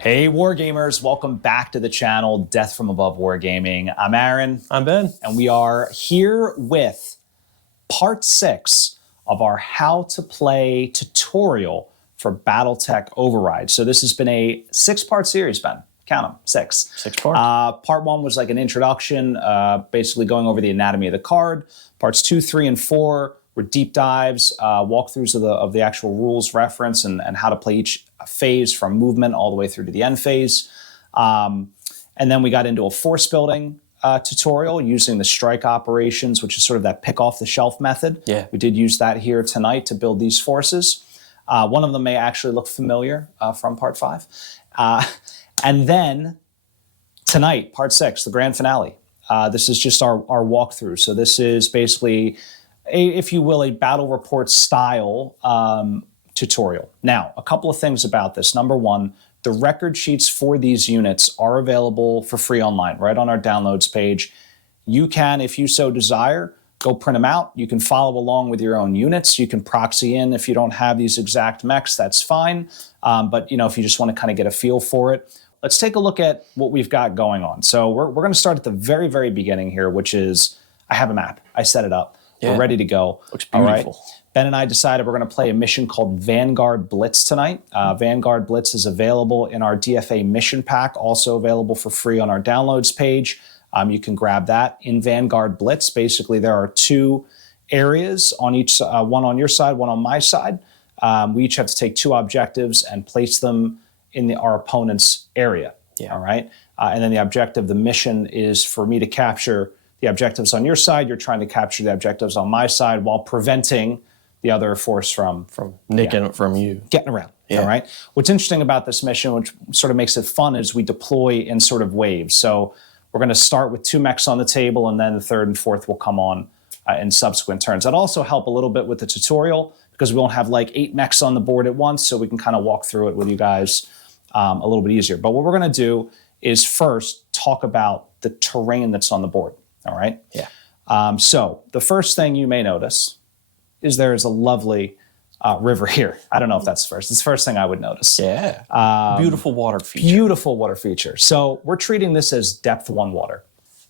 Hey Wargamers, welcome back to the channel, Death from Above Wargaming. I'm Aaron. I'm Ben. And we are here with part 6 of our how to play tutorial for BattleTech Override. So this has been a 6-part series, Ben. Count them, 6. 6 parts. Part 1 was like an introduction, basically going over the anatomy of the card. Parts 2, 3, and 4 were deep dives, walkthroughs of the actual rules reference and how to play each phase from movement all the way through to the end phase. And then we got into a force building tutorial using the strike operations, which is sort of that pick off the shelf method. Yeah. We did use that here tonight to build these forces. One of them may actually look familiar from part 5. And then tonight, part 6, the grand finale. This is just our walkthrough. So this is basically, if you will, a battle report style tutorial. Now, a couple of things about this. Number one, the record sheets for these units are available for free online, right on our downloads page. You can, if you so desire, go print them out. You can follow along with your own units. You can proxy in if you don't have these exact mechs, that's fine. But if you just want to kind of get a feel for it, let's take a look at what we've got going on. So we're going to start at the very, very beginning here, which is I have a map. I set it up. Yeah. We're ready to go. Looks beautiful. All right. Ben and I decided we're going to play a mission called Vanguard Blitz tonight. Vanguard Blitz is available in our DFA mission pack, also available for free on our downloads page. You can grab that. In Vanguard Blitz, basically there are 2 areas on each, one on your side, one on my side. We each have to take 2 objectives and place them in our opponent's area. Yeah. All right. And then the objective, the mission is for me to capture the objectives on your side. You're trying to capture the objectives on my side while preventing the other force from nicking it from you. Getting around. Yeah. All right. What's interesting about this mission, which sort of makes it fun, is we deploy in sort of waves. So we're going to start with 2 mechs on the table, and then the 3rd and 4th will come on in subsequent turns. That'll also help a little bit with the tutorial because we won't have like 8 mechs on the board at once, so we can kind of walk through it with you guys a little bit easier. But what we're going to do is first talk about the terrain that's on the board. All right. Yeah. So the first thing you may notice is there is a lovely river here. I don't know if that's first. It's the first thing I would notice. Yeah. Beautiful water feature. Beautiful water feature. So we're treating this as depth 1 water,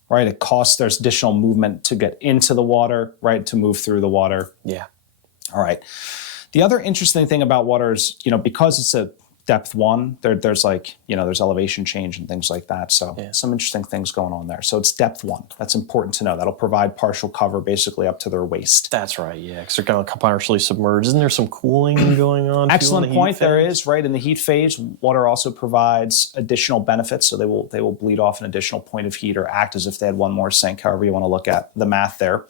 right? It costs, there's additional movement to get into the water, right? To move through the water. Yeah. All right. The other interesting thing about water is, because it's a depth 1, there's like, there's elevation change and things like that. So some interesting things going on there. So it's depth 1. That's important to know. That'll provide partial cover basically up to their waist. That's right, yeah, because they're going to partially submerge. Isn't there some cooling going on? Excellent point. There is, right? In the heat phase, water also provides additional benefits. So they will bleed off an additional point of heat or act as if they had 1 more sink, however you want to look at the math there.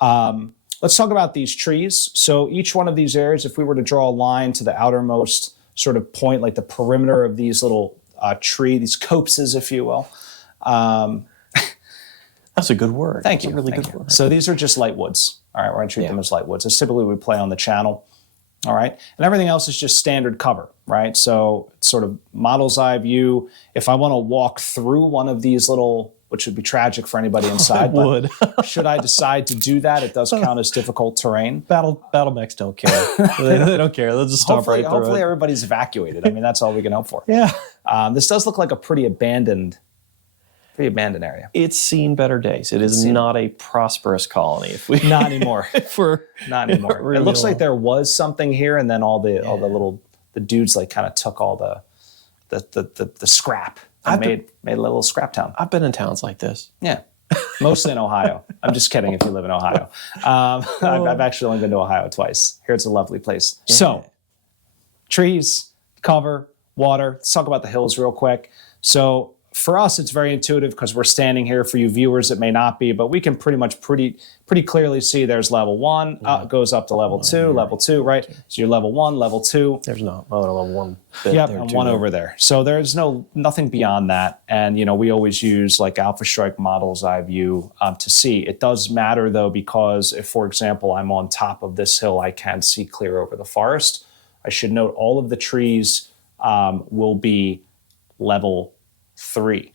Let's talk about these trees. So each one of these areas, if we were to draw a line to the outermost sort of point, like the perimeter of these little these copses, if you will. That's a good word. Thank you. That's a really good word. So these are just light woods. All right, we're going to treat them as light woods. As typically we play on the channel. All right, and everything else is just standard cover, right? So it's sort of model's eye view. If I want to walk through one of these little, which would be tragic for anybody inside, would. But should I decide to do that, it does count as difficult terrain. Battle mechs don't care. they don't care. They'll just stop right through Hopefully it. everybody's evacuated. I mean, that's all we can hope for. Yeah. This does look like a pretty abandoned area. It's seen better days. It is not a prosperous colony. Not anymore. Not ananymore. Really it looks like there was something here, and then all the dudes like kind of took all the scrap. I made a little scrap town. I've been in towns like this. Yeah, mostly in Ohio. I'm just kidding if you live in Ohio. I've actually only been to Ohio twice. Here it's a lovely place. Yeah. So, trees, cover, water. Let's talk about the hills real quick. So for us, it's very intuitive because we're standing here. For you viewers, it may not be, but we can pretty clearly see there's level 1, goes up to level 2, right? So you're level 1, level 2. There's no other level 1 bit yep, there. And 1 over there. So there's nothing beyond that. And, we always use like Alpha Strike model's eye view to see. It does matter though, because if, for example, I'm on top of this hill, I can see clear over the forest. I should note all of the trees will be level 3.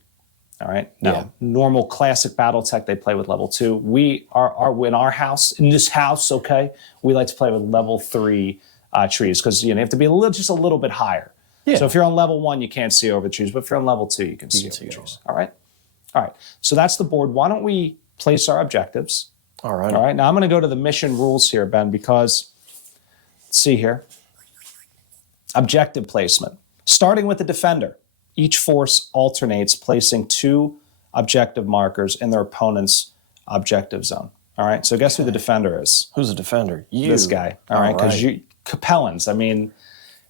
All right. Now, normal classic BattleTech, they play with level 2. We are in our house, in this house, okay, we like to play with level 3 trees because you have to be just a little bit higher. Yeah. So if you're on level 1, you can't see over the trees, but if you're on level 2, you can see over the trees. All right? All right. So that's the board. Why don't we place our objectives? All right. All right. Now I'm going to go to the mission rules here, Ben, because let's see here. Objective placement. Starting with the defender. Each force alternates placing 2 objective markers in their opponent's objective zone. All right. So guess who the defender is? Who's the defender? You. This guy. All right. Because you Capellans, I mean,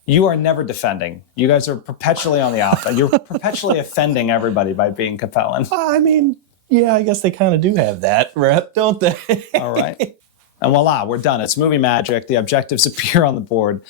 you are never defending. You guys are perpetually on the offense. You're perpetually offending everybody by being Capellan. I mean, yeah, I guess they kind of do have that rep, don't they? All right. And voila, we're done. It's movie magic. The objectives appear on the board.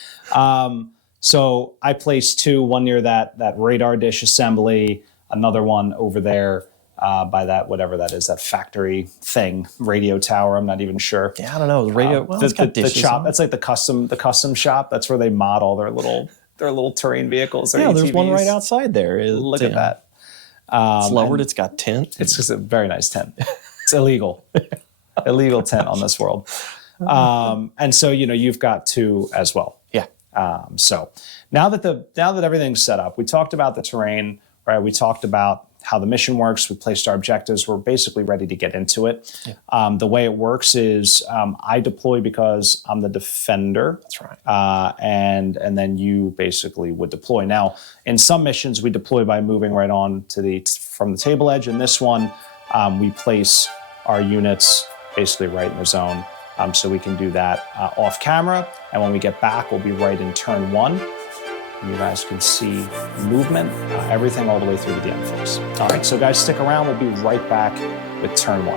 So I placed 2, one near that radar dish assembly, another one over there by that, whatever that is, that factory thing, radio tower. I'm not even sure. Yeah, I don't know. The radio, the shop. That's like the custom shop. That's where they mod all their little terrain vehicles. Yeah, there's one right outside there. Look at that. It's lowered. It's got tint. It's just a very nice tint. It's illegal. Illegal tint on this world. And so, you've got 2 as well. Yeah. So now that everything's set up, we talked about the terrain, right? We talked about how the mission works. We placed our objectives. We're basically ready to get into it. Yeah. The way it works is I deploy because I'm the defender. That's right. And then you basically would deploy. Now, in some missions, we deploy by moving right on from the table edge. In this one, we place our units basically right in the zone. So we can do that off camera. And when we get back, we'll be right in turn 1. You guys can see movement, everything all the way through to the end phase. All right, so guys, stick around. We'll be right back with turn 1.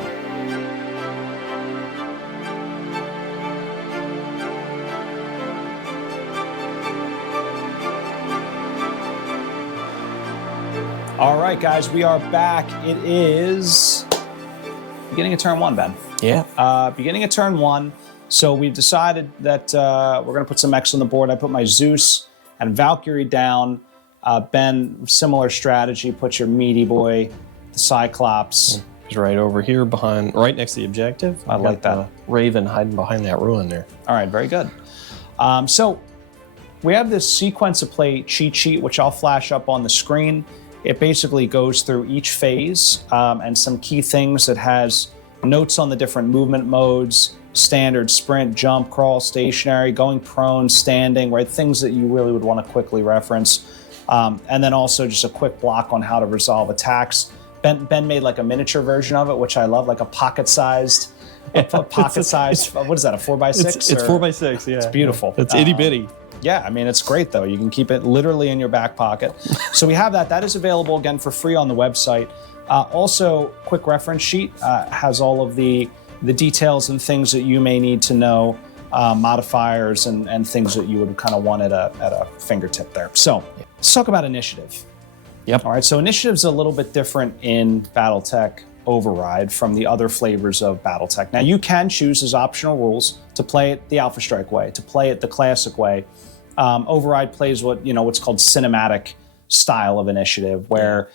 All right, guys, we are back. It is beginning of turn 1, Ben. Yeah. Beginning of turn 1. So we've decided that we're going to put some mechs on the board. I put my Zeus and Valkyrie down. Ben, similar strategy. Put your meaty boy, the Cyclops. He's right over here right next to the objective. I like that. The Raven hiding behind that ruin there. All right, very good. So we have this sequence of play cheat sheet, which I'll flash up on the screen. It basically goes through each phase and some key things that has notes on the different movement modes, standard, sprint, jump, crawl, stationary, going prone, standing, right? Things that you really would want to quickly reference. And then also just a quick block on how to resolve attacks. Ben made like a miniature version of it, which I love, like a pocket-sized, what is that, a 4x6? It's 4x6, yeah. It's beautiful. It's itty-bitty. Yeah, I mean, it's great, though. You can keep it literally in your back pocket. So we have that. That is available, again, for free on the website. Also, quick reference sheet has all of the details and things that you may need to know, modifiers and things that you would kind of want at a fingertip there. So let's talk about initiative. Yep. All right, so initiative's a little bit different in BattleTech Override from the other flavors of BattleTech. Now, you can choose as optional rules to play it the Alpha Strike way, to play it the classic way. Override plays what's called cinematic style of initiative, where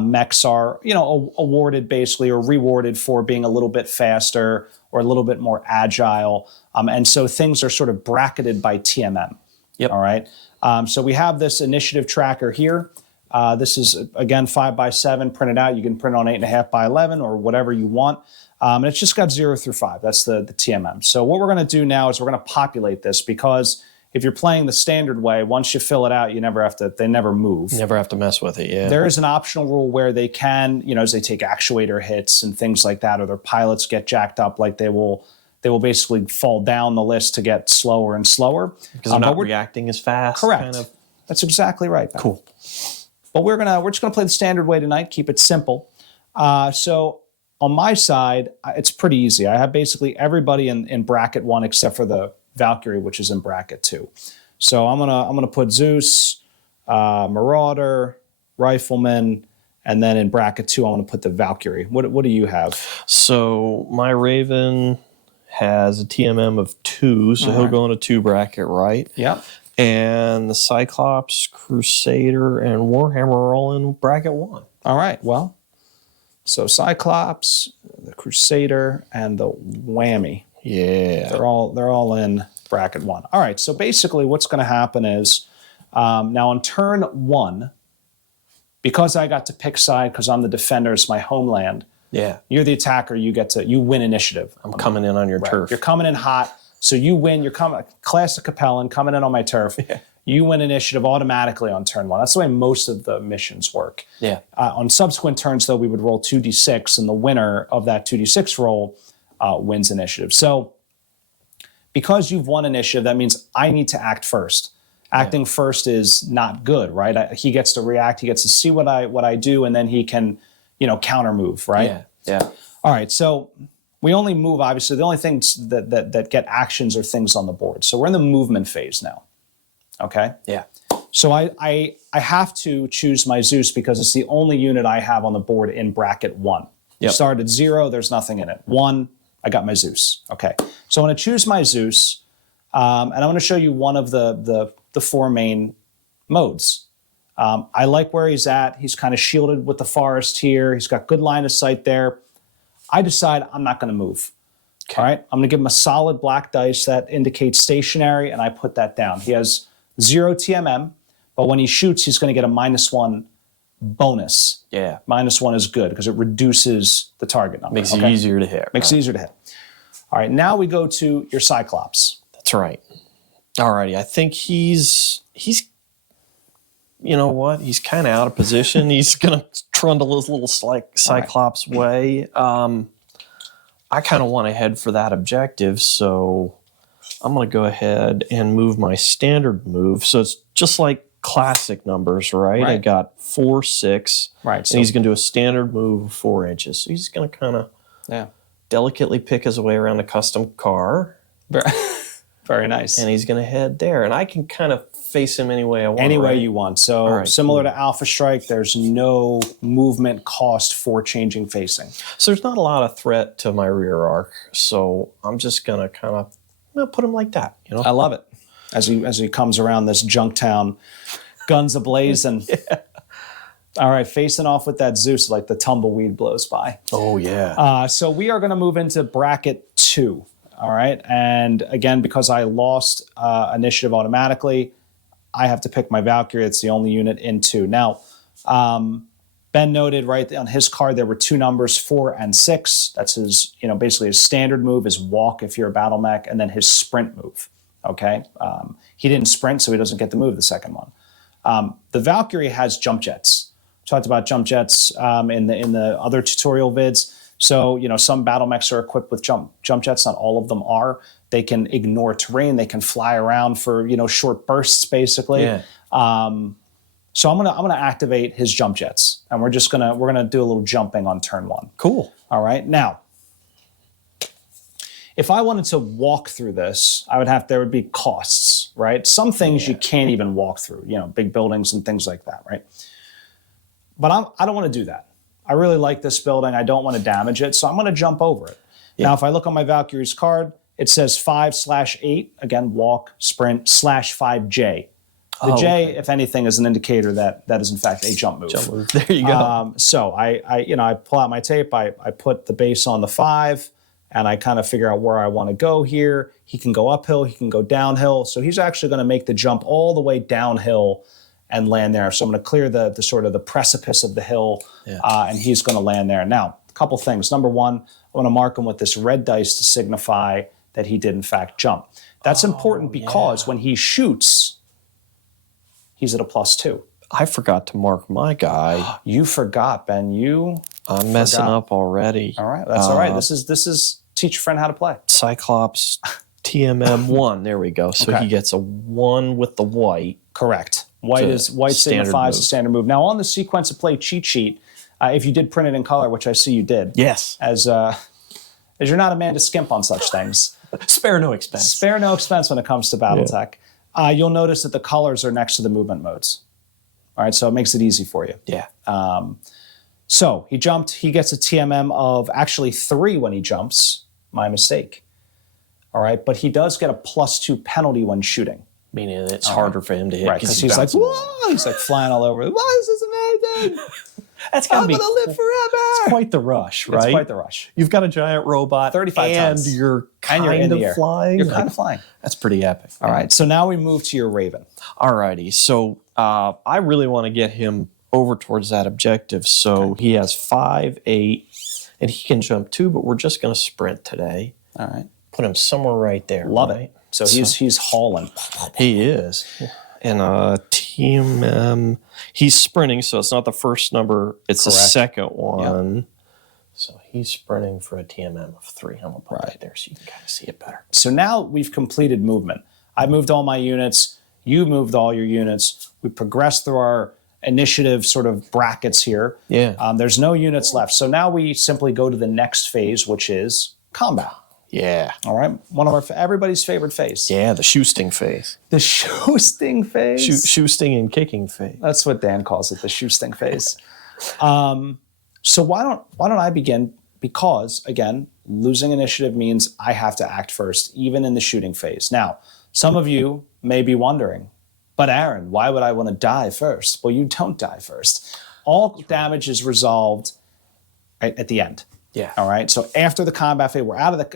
mechs are, awarded basically or rewarded for being a little bit faster or a little bit more agile. And so things are sort of bracketed by TMM. Yep. All right. So we have this initiative tracker here. This is, again, 5x7 printed out. You can print on 8.5x11 or whatever you want. And it's just got 0 through 5. That's the TMM. So what we're going to do now is we're going to populate this, because if you're playing the standard way, once you fill it out, they never move. You never have to mess with it, yeah. There is an optional rule where they can, as they take actuator hits and things like that, or their pilots get jacked up, like they will basically fall down the list to get slower and slower. Because they're not reacting as fast. Correct. Kind of. That's exactly right, Ben. Cool. But we're just gonna play the standard way tonight. Keep it simple. So on my side, it's pretty easy. I have basically everybody in bracket 1 except for the Valkyrie, which is in bracket 2. So I'm gonna put Zeus, Marauder, Rifleman, and then in bracket 2 I'm gonna put the Valkyrie. What do you have? So my Raven has a TMM of 2, so he'll go in a 2 bracket, right? Yep. And the Cyclops, Crusader, and Warhammer are all in bracket 1. All right, well, so Cyclops, the Crusader, and the Whammy. Yeah. They're all in bracket 1. All right, so basically what's going to happen is Now on turn 1, because I got to pick side because I'm the defender, it's my homeland. Yeah. You're the attacker. You win initiative. I'm coming in on your turf. You're coming in hot, so you win. You're coming classic Capellan coming in on my turf. Yeah. You win initiative automatically on turn 1. That's the way most of the missions work. Yeah. On subsequent turns, though, we would roll 2d6, and the winner of that 2d6 roll wins initiative. So because you've won initiative, that means I need to act first. Acting first is not good, right? He gets to react. He gets to see what I do, and then he can, counter move, right? Yeah. Yeah. All right. So we only move, obviously. The only things that get actions are things on the board. So we're in the movement phase now. Okay. Yeah. So I have to choose my Zeus because it's the only unit I have on the board in bracket 1. You start at 0, there's nothing in it. 1, I got my Zeus. Okay. So I'm going to choose my Zeus, and I'm going to show you one of the 4 main modes. I like where he's at. He's kind of shielded with the forest here. He's got good line of sight there. I decide I'm not going to move. Okay. All right. I'm going to give him a solid black dice that indicates stationary, and I put that down. He has 0 TMM, but when he shoots, he's going to get a -1 bonus. Yeah. -1 is good because it reduces the target number. Makes it easier to hit. Makes it easier to hit. All right, now we go to your Cyclops. That's right. All righty. I think he's you know what? He's kind of out of position. He's going to trundle his little Cyclops way. I kind of want to head for that objective, so I'm going to go ahead and move my standard move. So it's just like classic numbers, right? I got 4, 6. Right. And he's going to do a standard move of 4 inches. So he's going to kind of delicately pick his way around a custom car. Very nice. And he's going to head there. And I can kind of face him any way I want. Any way you want. So similar to Alpha Strike, there's no movement cost for changing facing. So there's not a lot of threat to my rear arc. So I'm just going to kind of put him like that. I love it. As he comes around this junk town, guns ablazing. All right, facing off with that Zeus like the tumbleweed blows by. Oh, yeah. So we are going to move into bracket 2. All right, and again, because I lost initiative automatically, I have to pick my Valkyrie. It's the only unit in 2. Now, Ben noted right on his card there were 2 numbers, 4 and 6. That's his, basically his standard move is walk if you're a battle mech, and then his sprint move. Okay, he didn't sprint, so he doesn't get to move the second one. The Valkyrie has jump jets. We talked about jump jets in the other tutorial vids. So, some battle mechs are equipped with jump jets. Not all of them are. They can ignore terrain. They can fly around for, short bursts, basically. Yeah. So I'm gonna activate his jump jets, and we're gonna do a little jumping on turn 1. Cool. All right. Now, if I wanted to walk through this, there would be costs, right? Some things you can't even walk through, big buildings and things like that, right? But I don't want to do that. I really like this building. I don't want to damage it, so I'm going to jump over it. Yeah. Now, if I look on my Valkyrie's card, it says 5/8, again, walk, sprint, /5J. The J, if anything, is an indicator that is, in fact, a jump move. Jump move. There you go. So I pull out my tape. I put the base on the 5, and I kind of figure out where I want to go here. He can go uphill. He can go downhill. So he's actually going to make the jump all the way downhill and land there. So I'm going to clear the sort of the precipice of the hill, and he's going to land there. Now, a couple things. Number 1, I want to mark him with this red dice to signify that he did, in fact, jump. That's important because when he shoots, he's at a +2. I forgot to mark my guy. You forgot, Ben. I'm messing up already. All right, that's all right. This is teach your friend how to play. Cyclops TMM 1. There we go. So he gets a 1 with the white. Correct. White signifies a standard move. Now, on the sequence of play cheat sheet, if you did print it in color, which I see you did, yes, as you're not a man to skimp on such things. Spare no expense. Spare no expense when it comes to BattleTech. You'll notice that the colors are next to the movement modes. All right, so it makes it easy for you. Yeah. So he jumped. He gets a TMM of actually 3 when he jumps. My mistake. All right, but he does get a +2 penalty when shooting. Meaning it's harder for him to hit. Right, because he's like, whoa! He's like flying all over. Why is this amazing? That's gotta be live forever. It's quite the rush, right? It's quite the rush. You've got a giant robot, 35 and tons. you're kind And you're in of the air. flying. You're kind of flying. That's pretty epic. All right. So now we move to your Raven. Alrighty. So I really want to get him over towards that objective. So he has 5, 8, and he can jump 2, but we're just going to sprint today. All right. Put him somewhere right there. Love right? it. So he's hauling. He is. And TMM, he's sprinting, so it's not the first number, it's the second one. Yep. So he's sprinting for a TMM of 3. I'm going to put right there so you can kind of see it better. So now we've completed movement. I moved all my units. You moved all your units. We progressed through our initiative sort of brackets here. Yeah. There's no units left. So now we simply go to the next phase, which is combat. Yeah. All right. One of everybody's favorite phase. Yeah, the shoosting phase. The shoosting phase. Shoosting and kicking phase. That's what Dan calls it, the shoosting phase. So why don't I begin? Because again, losing initiative means I have to act first, even in the shooting phase. Now, some of you may be wondering, but Aaron, why would I want to die first? Well, you don't die first. All damage is resolved right at the end. Yeah. All right. So after the combat phase, we're out of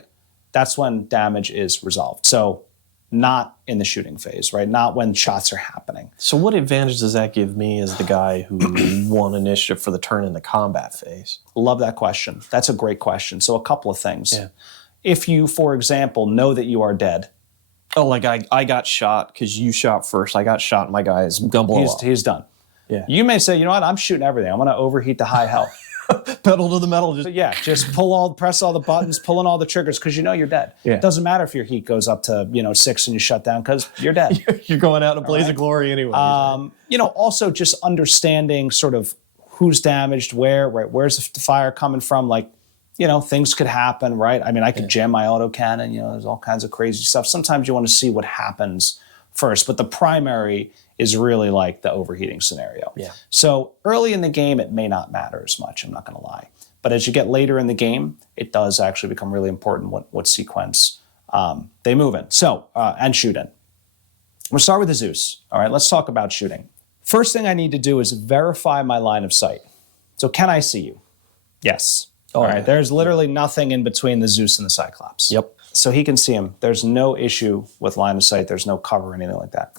that's when damage is resolved. So not in the shooting phase, right? Not when shots are happening. So what advantage does that give me as the guy who won initiative for the turn in the combat phase? Love that question. That's a great question. So a couple of things. Yeah. If you, for example, know that you are dead. Oh, like I got shot because you shot first. I got shot and my guy is gumbo. He's done. Yeah. You may say, you know what? I'm shooting everything. I'm going to overheat to high hell. Pedal to the metal. So yeah, just press all the buttons, pulling all the triggers because you know you're dead. Yeah. It doesn't matter if your heat goes up to 6 and you shut down because you're dead. You're going out in a blaze of glory anyway. Also just understanding sort of who's damaged, where, right? Where's the fire coming from? Like, things could happen, right? I mean, I could jam my autocannon. There's all kinds of crazy stuff. Sometimes you want to see what happens first, but the primary is really like the overheating scenario. Yeah. So early in the game, it may not matter as much, I'm not going to lie. But as you get later in the game, it does actually become really important what sequence they move in. So, and shoot in. We'll start with the Zeus. All right, let's talk about shooting. First thing I need to do is verify my line of sight. So can I see you? Yes. All right, there's literally nothing in between the Zeus and the Cyclops. Yep. So he can see him. There's no issue with line of sight. There's no cover or anything like that.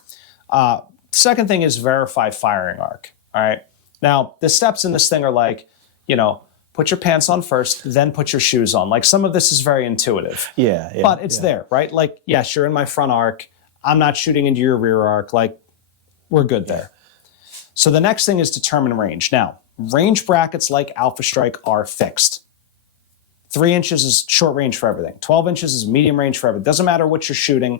Second thing is verify firing arc. All right. Now, the steps in this thing are like, put your pants on first, then put your shoes on. Like some of this is very intuitive. Yeah. But it's there, right? Like, yes, you're in my front arc. I'm not shooting into your rear arc. Like, we're good there. So the next thing is determine range. Now, range brackets like Alpha Strike are fixed. 3 inches is short range for everything. 12 inches is medium range for everything. Doesn't matter what you're shooting,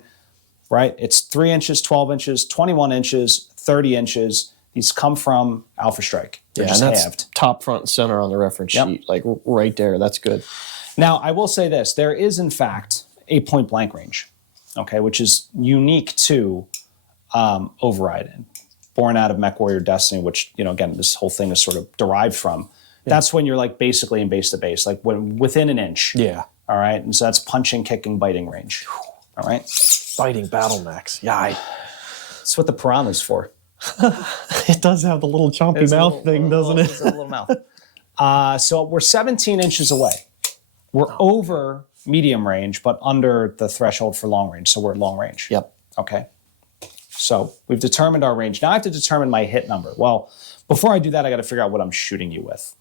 right? It's 3 inches, 12 inches, 21 inches, 30 inches. These come from Alpha Strike. They're just and that's halved. top, front, and center on the reference sheet. Like right there. That's good. Now, I will say this. There is, in fact, a point blank range, okay, which is unique to Override, born out of MechWarrior Destiny, which, again, this whole thing is sort of derived from. That's when you're like basically in base to base, like when within an inch. Yeah. All right. And so that's punching, kicking, biting range. All right. Fighting battle mechs. Yeah. That's what the piranha's for. It does have the little chompy mouth thing, doesn't it? It's a little mouth. So we're 17 inches away. We're over medium range, but under the threshold for long range. So we're at long range. Yep. Okay. So we've determined our range. Now I have to determine my hit number. Well, before I do that, I got to figure out what I'm shooting you with.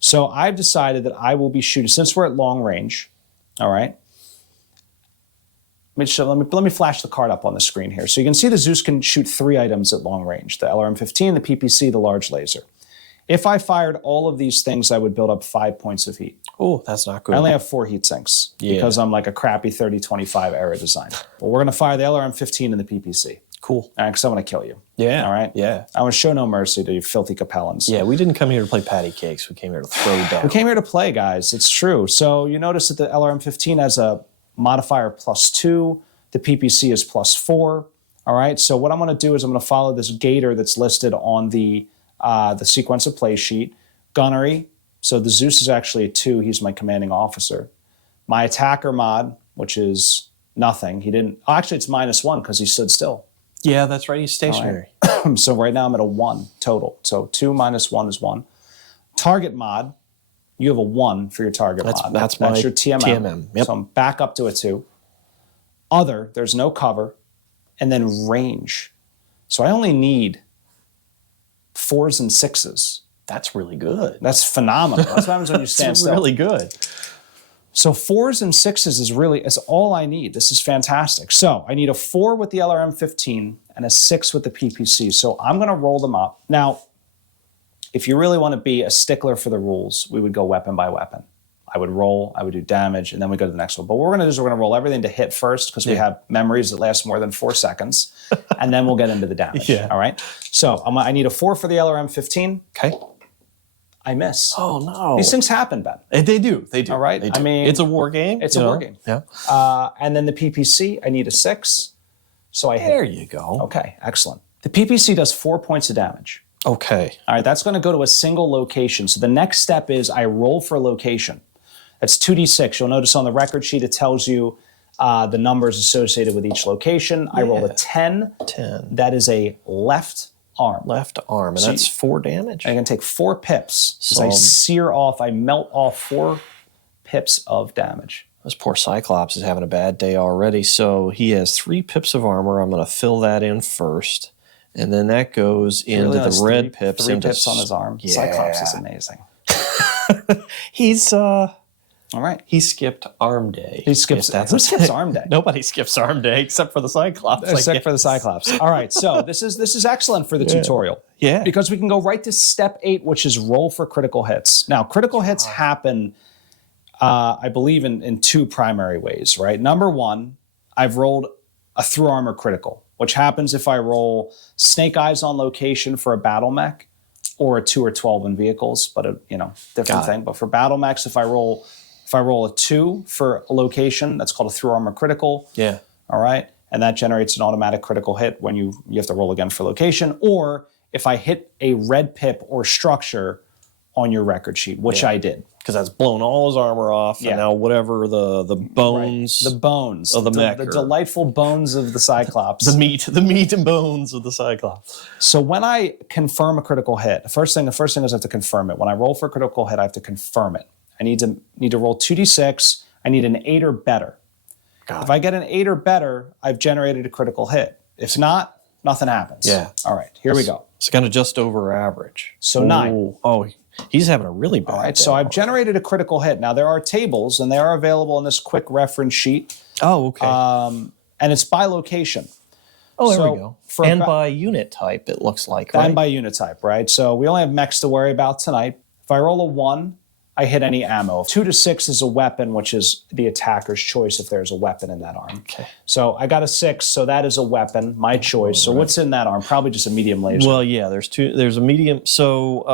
So I've decided that I will be shooting, since we're at long range, all right? Let me flash the card up on the screen here. So you can see the Zeus can shoot 3 items at long range, the LRM-15, the PPC, the large laser. If I fired all of these things, I would build up 5 points of heat. Oh, that's not good. I only have 4 heat sinks because I'm like a crappy 3025 era design. But we're going to fire the LRM-15 and the PPC. Cool. All right, because I want to kill you. Yeah. All right? Yeah. I want to show no mercy to you filthy Capellans. Yeah, we didn't come here to play patty cakes. We came here to throw down. We came here to play, guys. It's true. So you notice that the LRM-15 has a modifier +2. The PPC is +4. All right. So what I'm going to do is I'm going to follow this gator that's listed on the sequence of play sheet. Gunnery. So the Zeus is actually a 2. He's my commanding officer. My attacker mod, which is nothing. He didn't. Oh, actually, it's -1 because he stood still. Yeah, that's right. He's stationary. So right now I'm at a 1 total. So 2 - 1 is 1. Target mod, you have a 1 for your target mod. That's your TMM. Yep. So I'm back up to a 2. Other, there's no cover. And then range. So I only need 4s and 6s. That's really good. That's phenomenal. That's what happens when you stand still. Really good. So 4s and 6s is all I need. This is fantastic. So I need a 4 with the LRM-15 and a 6 with the PPC. So I'm going to roll them up. Now, if you really want to be a stickler for the rules, we would go weapon by weapon. I would roll, I would do damage, and then we go to the next one. But what we're going to do is we're going to roll everything to hit first because we have memories that last more than 4 seconds, and then we'll get into the damage. All right? So I need a 4 for the LRM-15. Okay. I miss. Oh, no. These things happen, Ben. They do. All right? They do. I mean, it's a war game. It's a war game. Yeah. And then the PPC, I need a 6. So I hit. There you go. Okay, excellent. The PPC does 4 points of damage. Okay. All right, that's going to go to a single location. So the next step is I roll for location. That's 2d6. You'll notice on the record sheet it tells you the numbers associated with each location. I rolled a 10. 10. That is a left arm. Left arm, and So that's 4 damage. I'm going to take 4 pips. So I So- sear off, I melt off 4 pips of damage. This poor Cyclops is having a bad day already. So he has 3 pips of armor. I'm going to fill that in first. And then that goes into Really the nice. red 3 pips. 3 into pips on his arm. Yeah. Cyclops is amazing. He's All right. he skipped arm day. He skips. If Who skips arm day? Nobody skips arm day except for the Cyclops. Except for the Cyclops. All right, so this is excellent for the tutorial. Yeah. Because we can go right to step 8, which is roll for critical hits. Now, critical hits happen, I believe, in 2 primary ways, right? Number 1, I've rolled a through armor critical, which happens if I roll Snake Eyes on location for a battle mech, or a 2 or 12 in vehicles, but a different thing. But for battle mechs, if I roll a 2 for a location, that's called a through armor critical. Yeah. All right. And that generates an automatic critical hit when you have to roll again for location. Or if I hit a red pip or structure on your record sheet, which I did. Because that's blown all his armor off, and now whatever the bones, The bones of the mech the are- delightful bones of the Cyclops. the meat and bones of the Cyclops. So when I confirm a critical hit, the first thing is I have to confirm it. When I roll for a critical hit, I have to confirm it. I need to roll 2d6. I need an 8 or better. If I get an 8 or better, I've generated a critical hit. If not, nothing happens. Yeah. All right, here we go. It's kind of just over average. So 9. Oh, he's having a really bad All right, day. so I've generated a critical hit. Now, there are tables, and they are available in this quick reference sheet, Oh, okay. and it's by location. There so we go. for And about- by unit type, it looks like, right? And by unit type, right? So we only have mechs to worry about tonight. If I roll a 1, I hit any ammo. 2 to 6 is a weapon, which is the attacker's choice if there's a weapon in that arm. Okay. So I got a 6, so that is a weapon, my choice. So what's in that arm? Probably just a medium laser. Well, yeah, there's a medium. So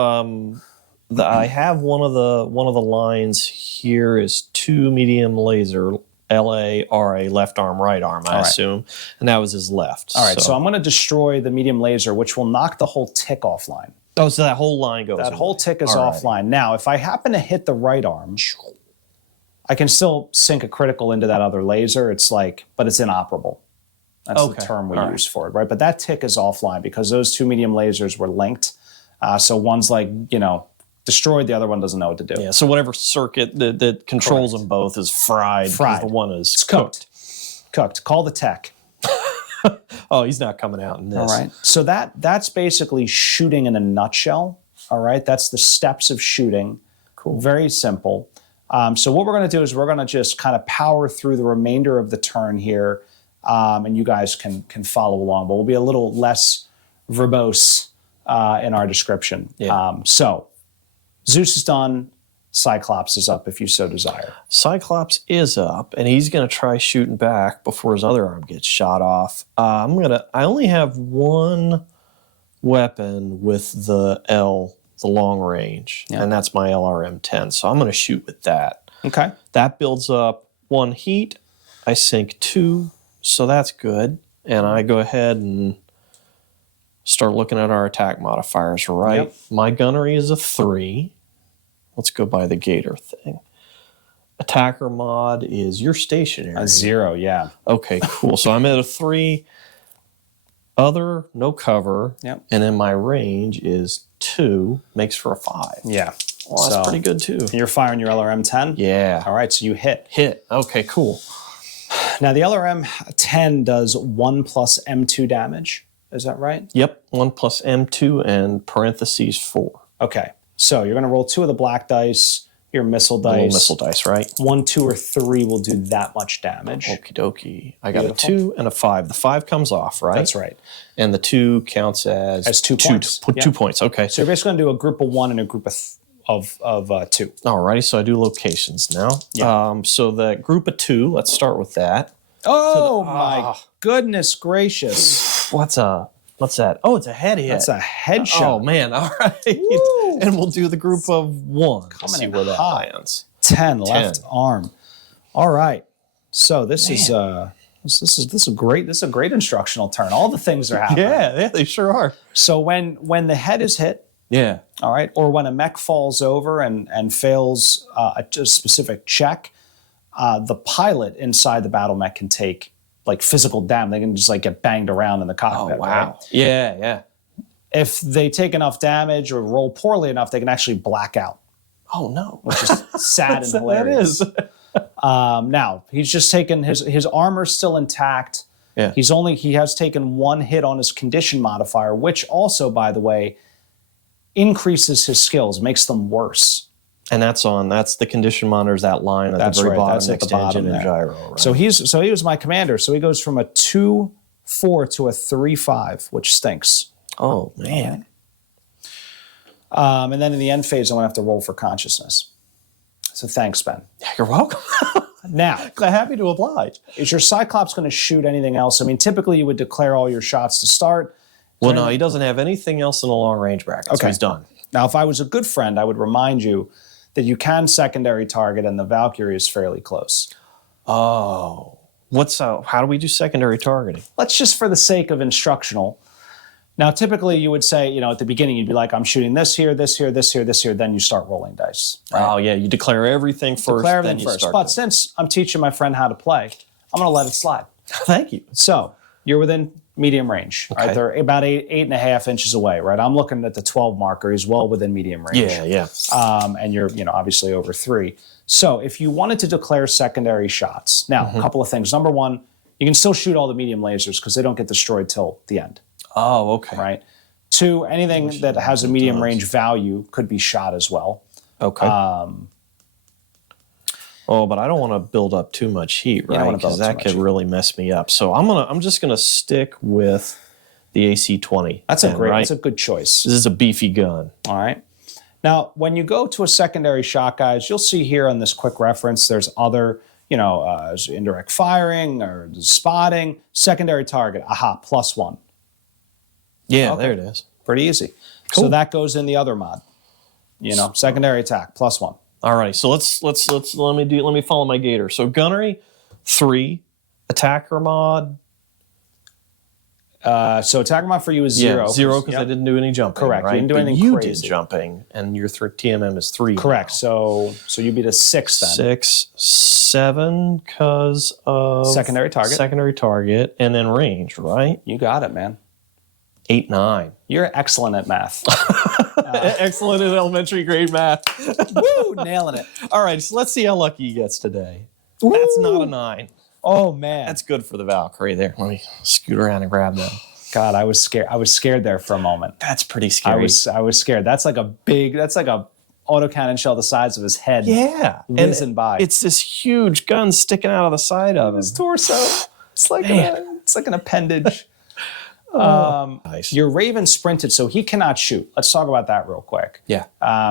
I have one of the lines here is 2 medium laser, LA, RA, left arm, right arm, I assume. And that was his left. All right, so I'm going to destroy the medium laser, which will knock the whole tick offline. Oh, so that whole line goes. That away. whole tick is All right. offline. Now, if I happen to hit the right arm, I can still sink a critical into that other laser. It's but it's inoperable. That's the term we use for it, right? But that tick is offline because those 2 medium lasers were linked. So one's destroyed, the other one doesn't know what to do. Yeah, so whatever circuit that controls them both is fried. Fried. The one is It's cooked. Cooked. Call the tech. Oh, he's not coming out in this. All right. So that's basically shooting in a nutshell. All right. That's the steps of shooting. Cool. Very simple. So what we're going to do is we're going to just kind of power through the remainder of the turn here, and you guys can follow along. But we'll be a little less verbose in our description. Yeah. So Zeus is done. Cyclops is up if you so desire. Cyclops is up, and he's going to try shooting back before his other arm gets shot off. I only have one weapon with the L, the long range, and that's my LRM-10. So I'm going to shoot with that. Okay. That builds up 1 heat. I sink 2, so that's good. And I go ahead and start looking at our attack modifiers, right? Yep. My gunnery is a 3. Let's go by the gator thing. Attacker mod is you're stationary. A 0, yeah. Okay, cool. So I'm at a 3. Other, no cover. Yep. And then my range is 2, makes for a 5. Yeah. Well, that's pretty good too. And you're firing your LRM-10? Yeah. All right, so you hit. Hit. Okay, cool. Now, the LRM-10 does 1 plus M2 damage. Is that right? Yep. 1 plus M2 and parentheses 4. Okay, so you're going to roll 2 of the black dice, your missile dice. Little missile dice, right? 1, 2, or 3 will do that much damage. Okie dokie. I got Beautiful. a 2 and a 5. The 5 comes off, right? That's right. And the 2 counts as 2 points. 2 points. Okay. So you're basically going to do a group of 1 and a group of 2. Alrighty, so I do locations now. Yeah. So the group of 2, let's start with that. Oh my goodness gracious. What's that? Oh, it's a head hit. That's a headshot. Oh man, all right. Woo. And we'll do the group of 1. Coming See in where that hot. lands. 10 left arm. All right. So this is a great instructional turn. All the things are happening. Yeah, they sure are. So when the head is hit, Yeah. all right, or when a mech falls over and fails a specific check, the pilot inside the battle mech can take like physical damage. They can just like get banged around in the cockpit. Oh wow. Right? Yeah. If they take enough damage or roll poorly enough, they can actually black out, Oh no. which is sad and hilarious. That is. Now he's just taken his armor's still intact. Yeah. He has taken 1 hit on his condition modifier, which also, by the way, increases his skills, makes them worse. And that's the condition monitors, that line at That's the very right, bottom, that's at mixed the bottom engine and there. gyro, right? So he was my commander. So he goes from a 2-4 to a 3-5, which stinks. oh man. And then in the end phase, I'm gonna have to roll for consciousness. So thanks, Ben. Yeah, you're welcome. Now, Happy to oblige. is your Cyclops going to shoot anything else? I mean, typically you would declare all your shots to start. Well, no, he doesn't have anything else in the long range bracket. So he's done. Now, if I was a good friend, I would remind you that you can secondary target, and the Valkyrie is fairly close. Oh. How do we do secondary targeting? Let's just, for the sake of instructional. Now, typically you would say, at the beginning, you'd be like, I'm shooting this here, this here, this here, this here. Then you start rolling dice. Right? Oh, yeah. You declare everything first. Declare everything then you first. start But doing- since I'm teaching my friend how to play, I'm going to let it slide. Thank you. So you're within medium range. Okay. Right? They're about 8.5 inches away. Right. I'm looking at the 12 marker. He's well within medium range. Yeah. And you're obviously over 3. So if you wanted to declare secondary shots, now a couple of things. Number 1, you can still shoot all the medium lasers because they don't get destroyed till the end. Oh, okay. Right. 2, anything that has a medium range value could be shot as well. Okay. But I don't want to build up too much heat, don't right? want to build Because up too that much could heat. really mess me up. So I'm just gonna stick with the AC-20. That's right? a good choice. This is a beefy gun. All right. Now, when you go to a secondary shot, guys, you'll see here on this quick reference, there's other, indirect firing or spotting, secondary target, aha, +1. Yeah, Okay. there it is. Pretty easy. Cool. So that goes in the other mod. Secondary attack, +1. All right, so let me follow my gator. So gunnery, 3, attacker mod. So attacker mod for you is 0. 0 because I didn't do any jumping. Correct, you Right? didn't do But anything you crazy. did jumping, and your TMM is 3. Correct. now. So you'd be the 6 then. 6, 7 because of Secondary target, and then range, right? You got it, man. 8, 9. You're excellent at math. Excellent in elementary grade math. Woo, nailing it. All right, so let's see how lucky he gets today. That's not a 9. Oh, man. That's good for the Valkyrie there. Let me scoot around and grab that. God, I was scared. I was scared there for a moment. That's pretty scary. I was scared. That's like a autocannon shell the size of his head. Yeah. Whizzing by. It's this huge gun sticking out of the side of him. His torso. It's like an appendage. Nice. Your Raven sprinted, so he cannot shoot. Let's talk about that real quick. Yeah.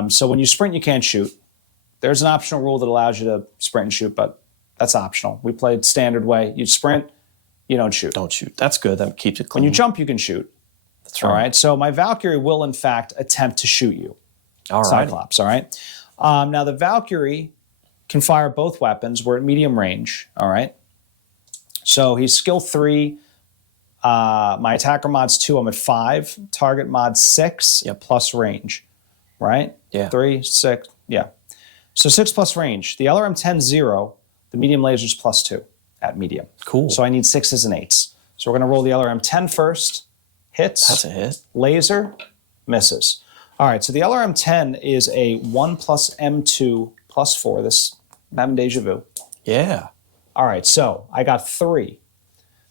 So when you sprint, you can't shoot. There's an optional rule that allows you to sprint and shoot, but that's optional. We played standard way. You sprint, you don't shoot. Don't shoot. That's good. That keeps it clean. When you jump, you can shoot. That's All right. right. So my Valkyrie will, in fact, attempt to shoot you. All right. Cyclops. All right. Now the Valkyrie can fire both weapons. We're at medium range. All right. So he's skill 3. My attacker mod's 2. I'm at 5. Target mod 6. Yep. Plus range. Right. Yeah. 3, 6. Yeah. So 6 plus range. The LRM-10 0. The medium laser's +2 at medium. Cool. So I need 6s and 8s. So we're going to roll the LRM-10 first. Hits. That's a hit. Laser misses. All right, so the LRM-10 is a 1 plus M2 plus 4. This, I'm having deja vu. Yeah. All right, so I got 3.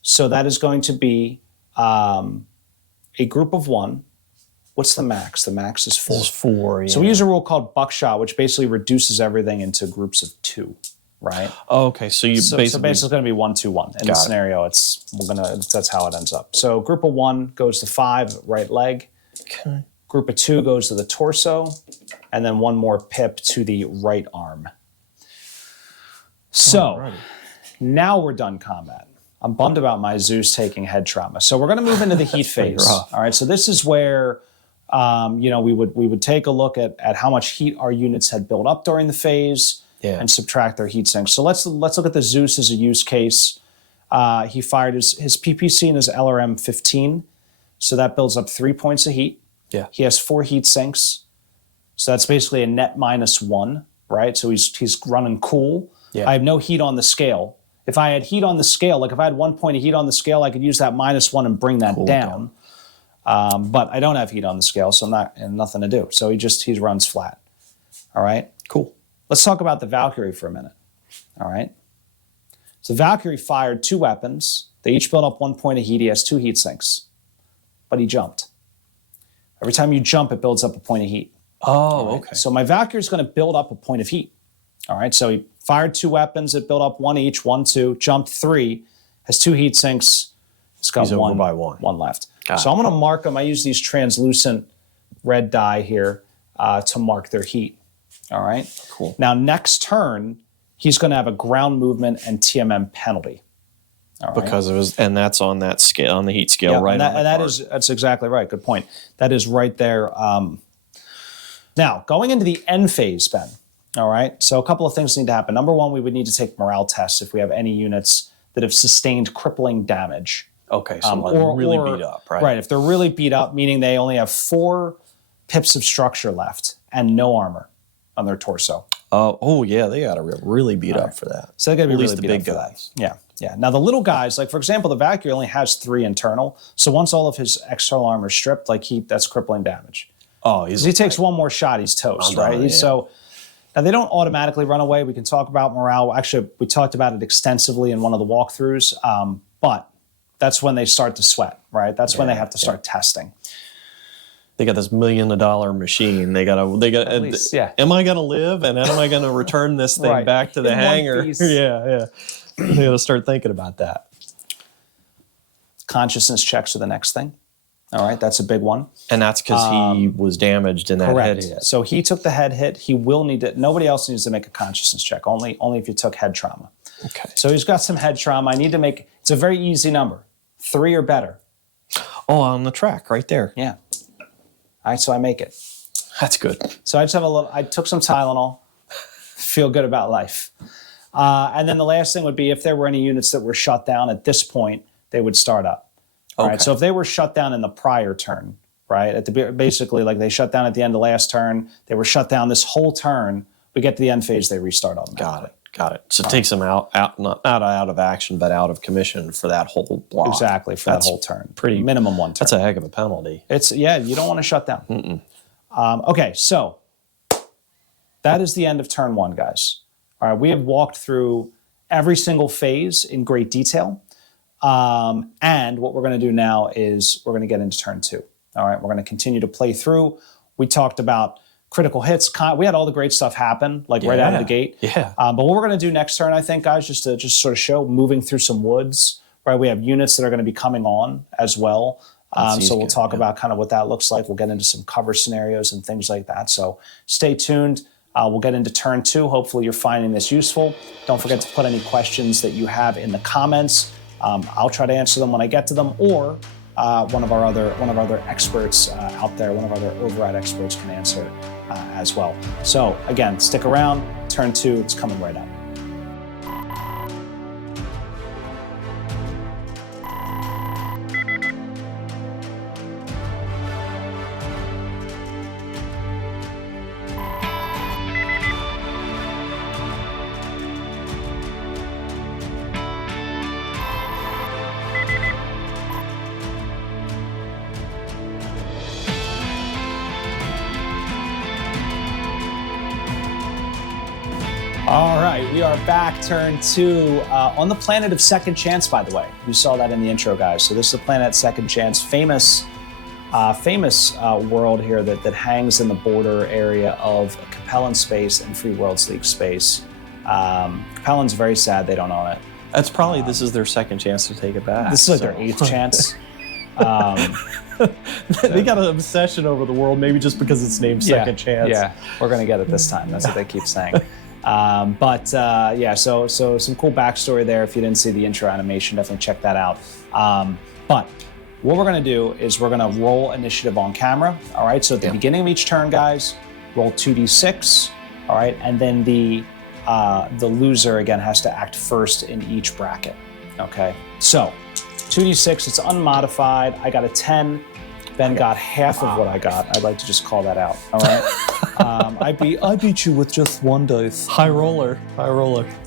So that is going to be a group of 1. What's the max? The max is 4. This is 4, yeah. So we use a rule called buckshot, which basically reduces everything into groups of 2, right? Oh, okay, so So basically it's going to be 1, 2, 1. In this scenario, that's how it ends up. So group of 1 goes to 5, right leg. Okay. Group of 2 goes to the torso, and then 1 more pip to the right arm. So now we're done combat. I'm bummed about my Zeus taking head trauma. So we're going to move into the heat phase. All right. So this is where we would take a look at how much heat our units had built up during the phase and subtract their heat sinks. So let's look at the Zeus as a use case. He fired his PPC and his LRM 15. So that builds up 3 points of heat. Yeah. He has 4 heat sinks. So that's basically a net -1, right? So he's running cool. Yeah. I have no heat on the scale. If I had heat on the scale, like if I had 1 point of heat on the scale, I could use that -1 and bring that down. But I don't have heat on the scale, so nothing to do. So he runs flat. All right? Cool. Let's talk about the Valkyrie for a minute. All right? So Valkyrie fired 2 weapons. They each built up 1 point of heat. He has 2 heat sinks. But he jumped. Every time you jump, it builds up a point of heat. Oh, okay. So my Valkyrie is going to build up a point of heat. All right, so he fired 2 weapons. It built up 1 each, 1, 2, jumped 3, has 2 heat sinks. It's got He's over by 1. 1 left. So I'm going to mark them. I use these translucent red dye here to mark their heat. All right? Cool. Now, next turn, he's going to have a ground movement and TMM penalty. All right? Because of and that's on that scale, on the heat scale, right? That's exactly right. Good point. That is right there. Now, going into the end phase, Ben. All right. So a couple of things need to happen. Number 1, we would need to take morale tests if we have any units that have sustained crippling damage. Okay. So or really beat up, right? Right. If they're really beat up, meaning they only have 4 pips of structure left and no armor on their torso. Oh yeah, they got to really beat up for that. So they got to be at really least the beat big up for guys. that. Yeah. Yeah. Now the little guys, like for example, the Valkyrie only has 3 internal. So once all of his external armor is stripped, that's crippling damage. Oh, he takes 1 more shot, he's toast, right? Yeah. So now they don't automatically run away. We can talk about morale. Actually, we talked about it extensively in one of the walkthroughs. But that's when they start to sweat, right? That's when they have to start testing. They got this $1 million machine. They got. At least, yeah. Am I going to live? And am I going to return this thing back to the hangar? Yeah. They got to start thinking about that. Consciousness checks are the next thing. All right, that's a big one. And that's because he was damaged in that head hit. So he took the head hit. He will need to. Nobody else needs to make a consciousness check. Only if you took head trauma. Okay. So he's got some head trauma. I need to make. It's a very easy number. 3 or better. Oh, on the track right there. Yeah. All right, so I make it. That's good. So I just have a little. I took some Tylenol. Feel good about life. And then the last thing would be if there were any units that were shut down at this point, they would start up. All right. So if they were shut down in the prior turn, right? Basically, like they shut down at the end of last turn, they were shut down this whole turn. We get to the end phase, they restart automatically. Got it. So it takes them not out of action, but out of commission for that whole block. Exactly, for that whole turn. Pretty minimum 1 turn. That's a heck of a penalty. You don't want to shut down. Okay, so that is the end of turn 1, guys. All right, we have walked through every single phase in great detail. And what we're going to do now is we're going to get into turn 2. All right, we're going to continue to play through. We talked about critical hits. We had all the great stuff happen, like right out of the gate. Yeah. But what we're going to do next turn, I think, guys, just sort of show moving through some woods. Right, we have units that are going to be coming on as well. So we'll talk about kind of what that looks like. We'll get into some cover scenarios and things like that. So stay tuned. We'll get into turn 2. Hopefully you're finding this useful. Don't forget to put any questions that you have in the comments. I'll try to answer them when I get to them, or one of our other experts out there, one of our other override experts can answer as well. So again, stick around. Turn 2, it's coming right up. right, we are back, turn 2, on the planet of Second Chance, by the way. You saw that in the intro, guys. So this is the planet Second Chance, famous world here that hangs in the border area of Capellan space and Free Worlds League space. Capellan's very sad they don't own it. That's probably, this is their second chance to take it back. This is like their 8th chance. They got an obsession over the world, maybe just because it's named Second Chance. Yeah, we're going to get it this time. That's what they keep saying. Yeah, so some cool backstory there. If you didn't see the intro animation, definitely check that out. But what we're going to do is we're going to roll initiative on camera. All right, so at the beginning of each turn, guys, roll 2d6. All right, and then the loser, again, has to act first in each bracket. Okay, so 2d6, it's unmodified. I got a 10. Ben got half of what I got. I'd like to just call that out. All right. I beat you with just 1 dice. High roller.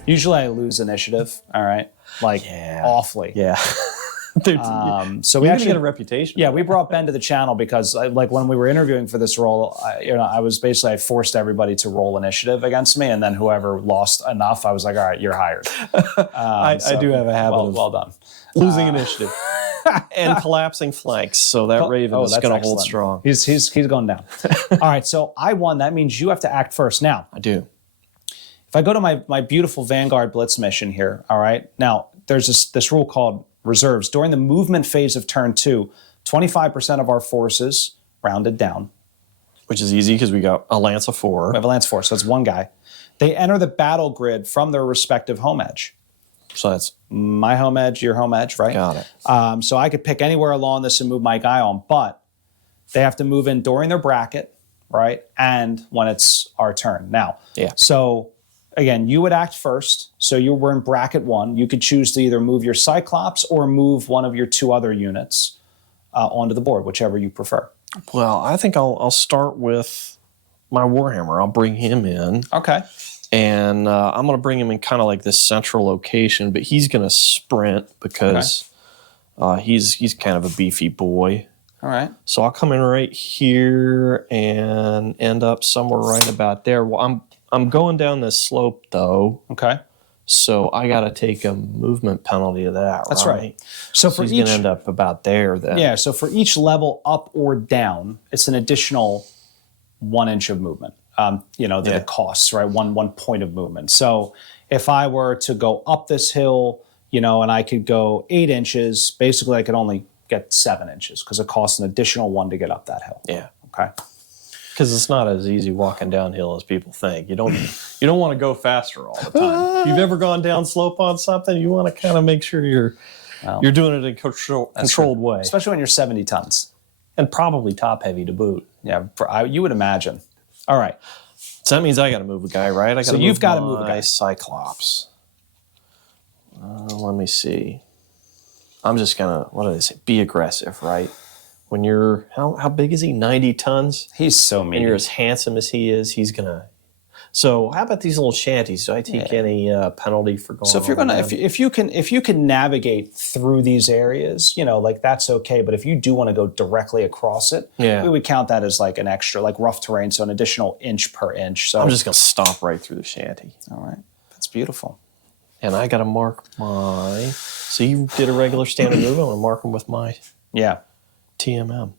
Usually I lose initiative. All right. Like awfully. Yeah. Dude, so we actually get a reputation. Yeah, we brought Ben to the channel because like when we were interviewing for this role, I forced everybody to roll initiative against me, and then whoever lost enough, I was like, all right, you're hired. I do have a habit of well done. Losing initiative. And collapsing flanks, so that Raven is going to hold strong. He's going down. All right, so I won. That means you have to act first. Now, I do. If I go to my beautiful Vanguard Blitz mission here, all right, now there's this rule called reserves. During the movement phase of turn 2, 25% of our forces, rounded down. Which is easy because we got a Lance of 4. We have a Lance 4, so it's one guy. They enter the battle grid from their respective home edge. So that's my home edge, your home edge, right? Got it. So I could pick anywhere along this and move my guy on, but they have to move in during their bracket, right? And when it's our turn. Now, so again, you would act first. So you were in bracket 1. You could choose to either move your Cyclops or move one of your 2 other units onto the board, whichever you prefer. Well, I think I'll start with my Warhammer. I'll bring him in. Okay. And I'm going to bring him in kind of like this central location, but he's going to sprint because he's kind of a beefy boy. All right. So I'll come in right here and end up somewhere right about there. Well, I'm going down this slope though. Okay. So I got to take a movement penalty of that. That's right. So for he's going to end up about there then. Yeah. So for each level up or down, it's an additional 1 inch of movement. That it costs, right? One point of movement. So if I were to go up this hill, and I could go 8 inches, basically I could only get 7 inches because it costs an additional 1 to get up that hill. Yeah. Okay. Because it's not as easy walking downhill as people think. You don't want to go faster all the time. If you've ever gone down slope on something, you want to kind of make sure you're doing it in a controlled way. Especially when you're 70 tons. And probably top heavy to boot. Yeah, you would imagine. All right. So that means I got to move a guy, right? You've got to move a guy. Cyclops. Let me see. I'm just going to, what do they say? Be aggressive, right? When you're, how big is he? 90 tons? He's so mean. And you're as handsome as he is, he's going to. So how about these little shanties? Do I take any penalty for going? So if you're gonna, if you can navigate through these areas, that's okay. But if you do want to go directly across it, we would count that as like an extra, like rough terrain, so an additional inch per inch. So I'm just gonna stomp right through the shanty. All right, that's beautiful. And I got to mark my. So you did a regular standard move. I'm gonna mark them with my TMM.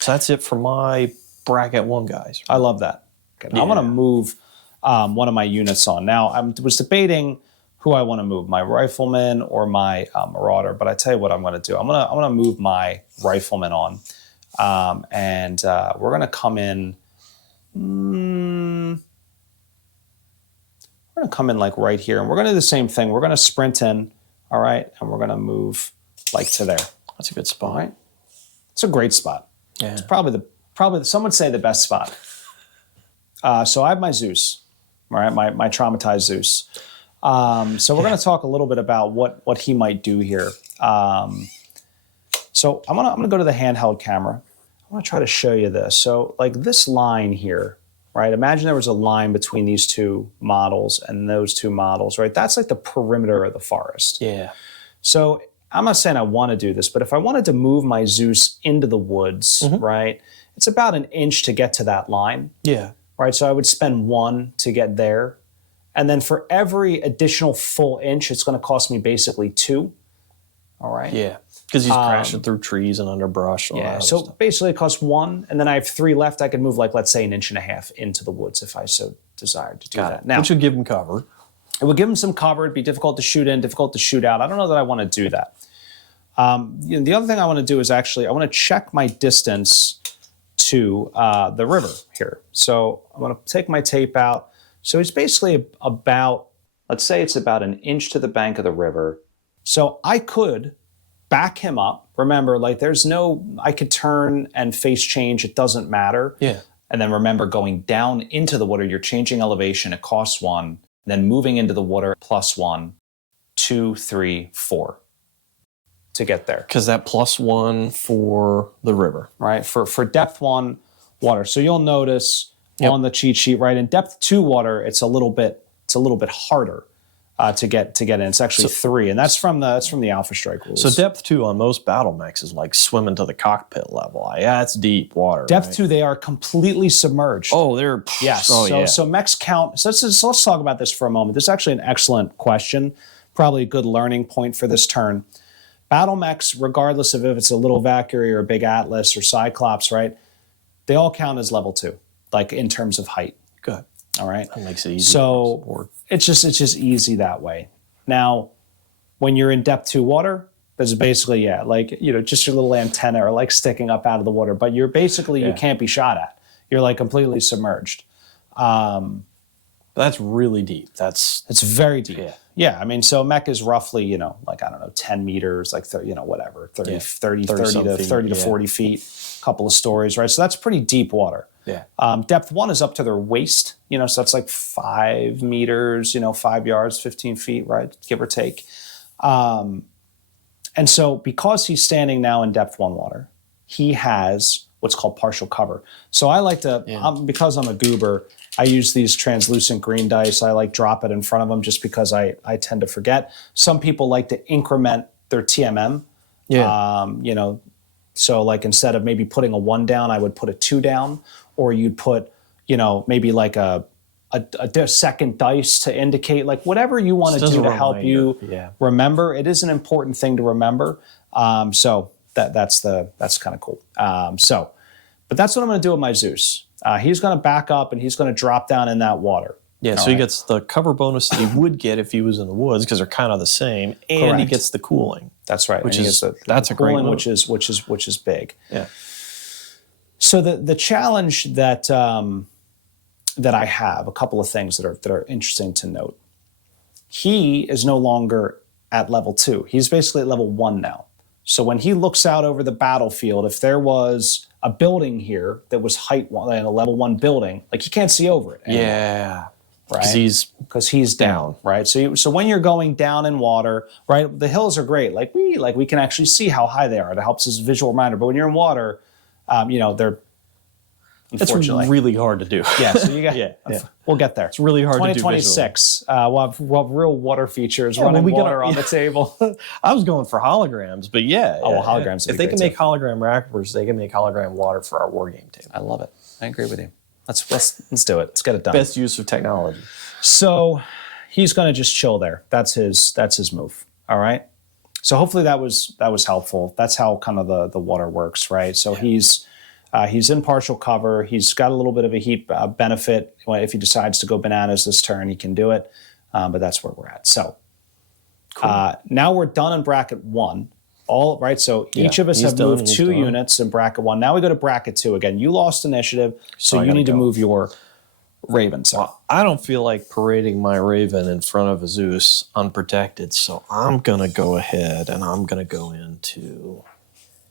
So that's it for my bracket 1 guys. I love that. Okay, I'm gonna move one of my units on. Now, I was debating who I want to move, my rifleman or my marauder, but I tell you what I'm going to do. I'm going to move my rifleman on, and we're going to come in. We're going to come in like right here, and we're going to do the same thing. We're going to sprint in, all right, and we're going to move like to there. That's a good spot. All right? It's a great spot. Yeah. It's probably some would say the best spot. So I have my Zeus. All right, my traumatized Zeus. So we're going to talk a little bit about what he might do here. So I'm gonna go to the handheld camera. I want to try to show you this. So like this line here, right? Imagine there was a line between these 2 models and those 2 models, right? That's like the perimeter of the forest. Yeah. So I'm not saying I want to do this, but if I wanted to move my Zeus into the woods, right? It's about an inch to get to that line. Yeah. Right, so I would spend 1 to get there, And then for every additional full inch, it's going to cost me basically 2. All right. Yeah. Because he's crashing through trees and underbrush. And all that So stuff. basically it costs 1, and then I have 3 left. I could move, like, let's say 1.5 inches into the woods if I so desired to do that. Now, which would give him cover. it would give him some cover. It'd be difficult to shoot in, difficult to shoot out. I don't know that I want to do that. The other thing I want to do is actually I want to check my distance to the river here. So I'm going to take my tape out. So it's basically about, let's say it's about 1 inch to the bank of the river. So I could back him up. Remember, like, there's no, I could turn and face change. It doesn't matter. Yeah. And then remember, going down into the water, you're changing elevation. It costs 1. Then moving into the water, +1, 2, 3, 4 to get there. Because that +1 for the river. Right? For depth 1 water. So you'll notice on the cheat sheet, right? In depth 2 water, it's a little bit harder to get in. It's actually 3, and that's from the Alpha Strike rules. So depth 2 on most battle mechs is like swimming to the cockpit level. Yeah, it's deep water. Depth right? 2, they are completely submerged. Oh, they're yes. Oh, So mechs count. So let's talk about this for a moment. This is actually an excellent question. Probably a good learning point for this turn. Battle mechs, regardless of if it's a little Valkyrie or a big Atlas or Cyclops, right? They all count as level 2, like in terms of height. Good. All right. That makes it easy. So it's just easy that way. Now, when you're in depth 2 water, there's basically, just your little antenna are like sticking up out of the water, but you're basically, you can't be shot at. You're like completely submerged. That's really deep. It's very deep. Yeah. I mean, so mech is roughly, 10 meters, like, 30 to 40 feet, a couple of stories, right? So that's pretty deep water. Yeah. Depth 1 is up to their waist, so that's like 5 meters, 5 yards, 15 feet, right? Give or take. And so because he's standing now in depth 1 water, he has what's called partial cover. So I like to, because I'm a goober, I use these translucent green dice. I like drop it in front of them just because I tend to forget. Some people like to increment their TMM. Yeah. So like instead of maybe putting a 1 down, I would put a 2 down, or you'd put, maybe like a second dice to indicate, like, whatever you want to do to help you remember. It is an important thing to remember. So that's kind of cool. But that's what I'm going to do with my Zeus. He's going to back up and he's going to drop down in that water. Yeah, so he gets the cover bonus that he would get if he was in the woods, because they're kind of the same, and he gets the cooling. That's right. Which is that's a great move. which is big. Yeah. So the challenge that I have, a couple of things that are interesting to note. He is no longer at level 2. He's basically at level 1 now. So when he looks out over the battlefield, if there was a building here that was height 1, a level 1 building, like, he can't see over it anymore. Yeah. Right? Because he's down, right? So when you're going down in water, right, the hills are great. Like we can actually see how high they are. It helps as a visual reminder. But when you're in water, they're, unfortunately, it's really hard to do. Yeah, so you got, we'll get there. It's really hard to do. 2026, we'll have real water features, running water on the table. I was going for holograms, but holograms. If they can make hologram rappers, they can make hologram water for our wargame table. I love it. I agree with you. Let's do it. Let's get it done. Best use of technology. So he's going to just chill there. That's his move. All right. So hopefully that was helpful. That's how kind of the water works, right? So he's in partial cover. He's got a little bit of a heat benefit. If he decides to go bananas this turn, he can do it. But that's where we're at. So now we're done in bracket 1. All right, so each of us have moved 2 units in bracket 1. Now we go to bracket 2 again. You lost initiative, so you need to move your Raven. So I don't feel like parading my Raven in front of a Zeus unprotected, so I'm going to go ahead and I'm going to go into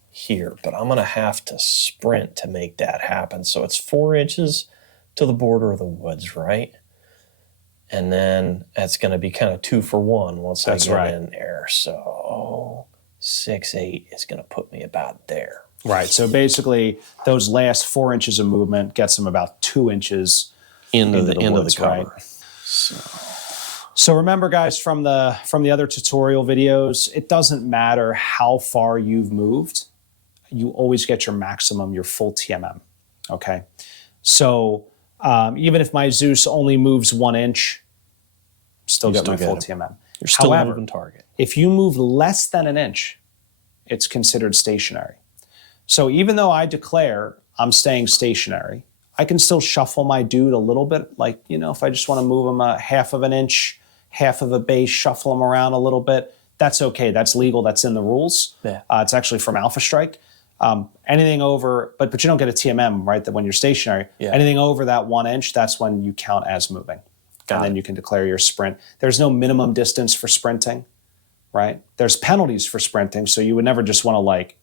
here. But I'm going to have to sprint to make that happen. So it's 4 inches to the border of the woods, right? And then that's going to be kind of 2 for 1 once I get in there. So 6, 8 is going to put me about there. Right. So basically, those last 4 inches of movement gets them about 2 inches into the woods, cover. Right? So remember, guys, from the other tutorial videos, it doesn't matter how far you've moved. You always get your maximum, your full TMM. Okay. So even if my Zeus only moves 1 inch, Still You get my still full get TMM. You're still a However, moving target. if you move less than an inch, it's considered stationary. So even though I declare I'm staying stationary, I can still shuffle my dude a little bit. Like, you know, if I just want to move him a half of an inch, half of a base, shuffle him around a little bit, that's okay. That's legal. That's in the rules. Yeah. It's actually from Alpha Strike. Anything over, but you don't get a TMM, right? That when you're stationary, anything over that 1 inch, that's when you count as moving. And then you can declare your sprint. There's no minimum distance for sprinting, right? There's penalties for sprinting, so you would never just want to like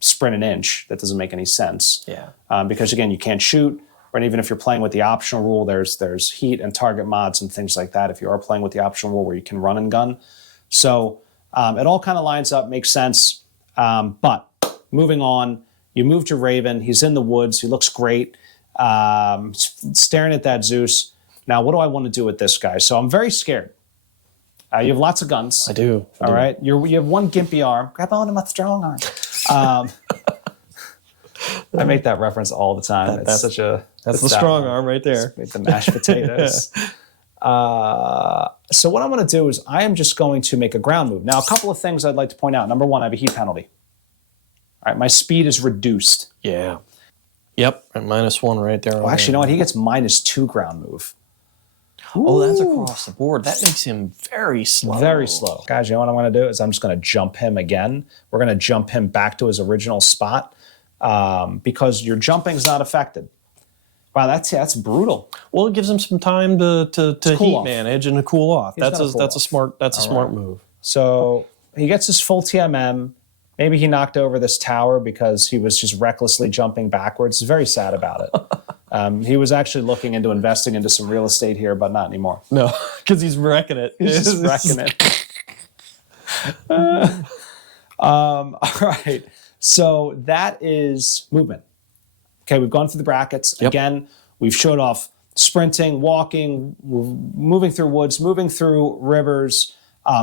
sprint an inch. That doesn't make any sense. Yeah. Because again, you can't shoot, and even if you're playing with the optional rule, there's heat and target mods and things like that. If you are playing with the optional rule where you can run and gun, so it all kind of lines up, makes sense. But moving on, you moved your Raven. He's in the woods. He looks great. Staring at that Zeus. Now, what do I want to do with this guy? So I'm very scared. You have lots of guns. I do. All right. You have one gimpy arm. Grab onto my strong arm. I make that reference all the time. That's the strong arm right there. It's the mashed potatoes. So what I'm going to do is I am just going to make a ground move. Now, a couple of things I'd like to point out. Number one, I have a heat penalty. All right, my speed is reduced. Yeah. Yep, and -1 right there. Well, actually, you know what? He gets -2 ground move. Oh, that's across the board. That makes him very slow. Very slow. Guys, you know what I'm going to do is I'm just going to jump him again. We're going to jump him back to his original spot because your jumping's not affected. Wow, that's brutal. Well, it gives him some time to cool heat off. manage and to cool off. That's a cool off. smart move. So he gets his full TMM. Maybe he knocked over this tower because he was just recklessly jumping backwards. He's very sad about it. He was actually looking into investing into some real estate here, but not anymore. No, because he's wrecking it. He's just wrecking it. All right. So that is movement. Okay, we've gone through the brackets. Yep. Again, we've showed off sprinting, walking, moving through woods, moving through rivers,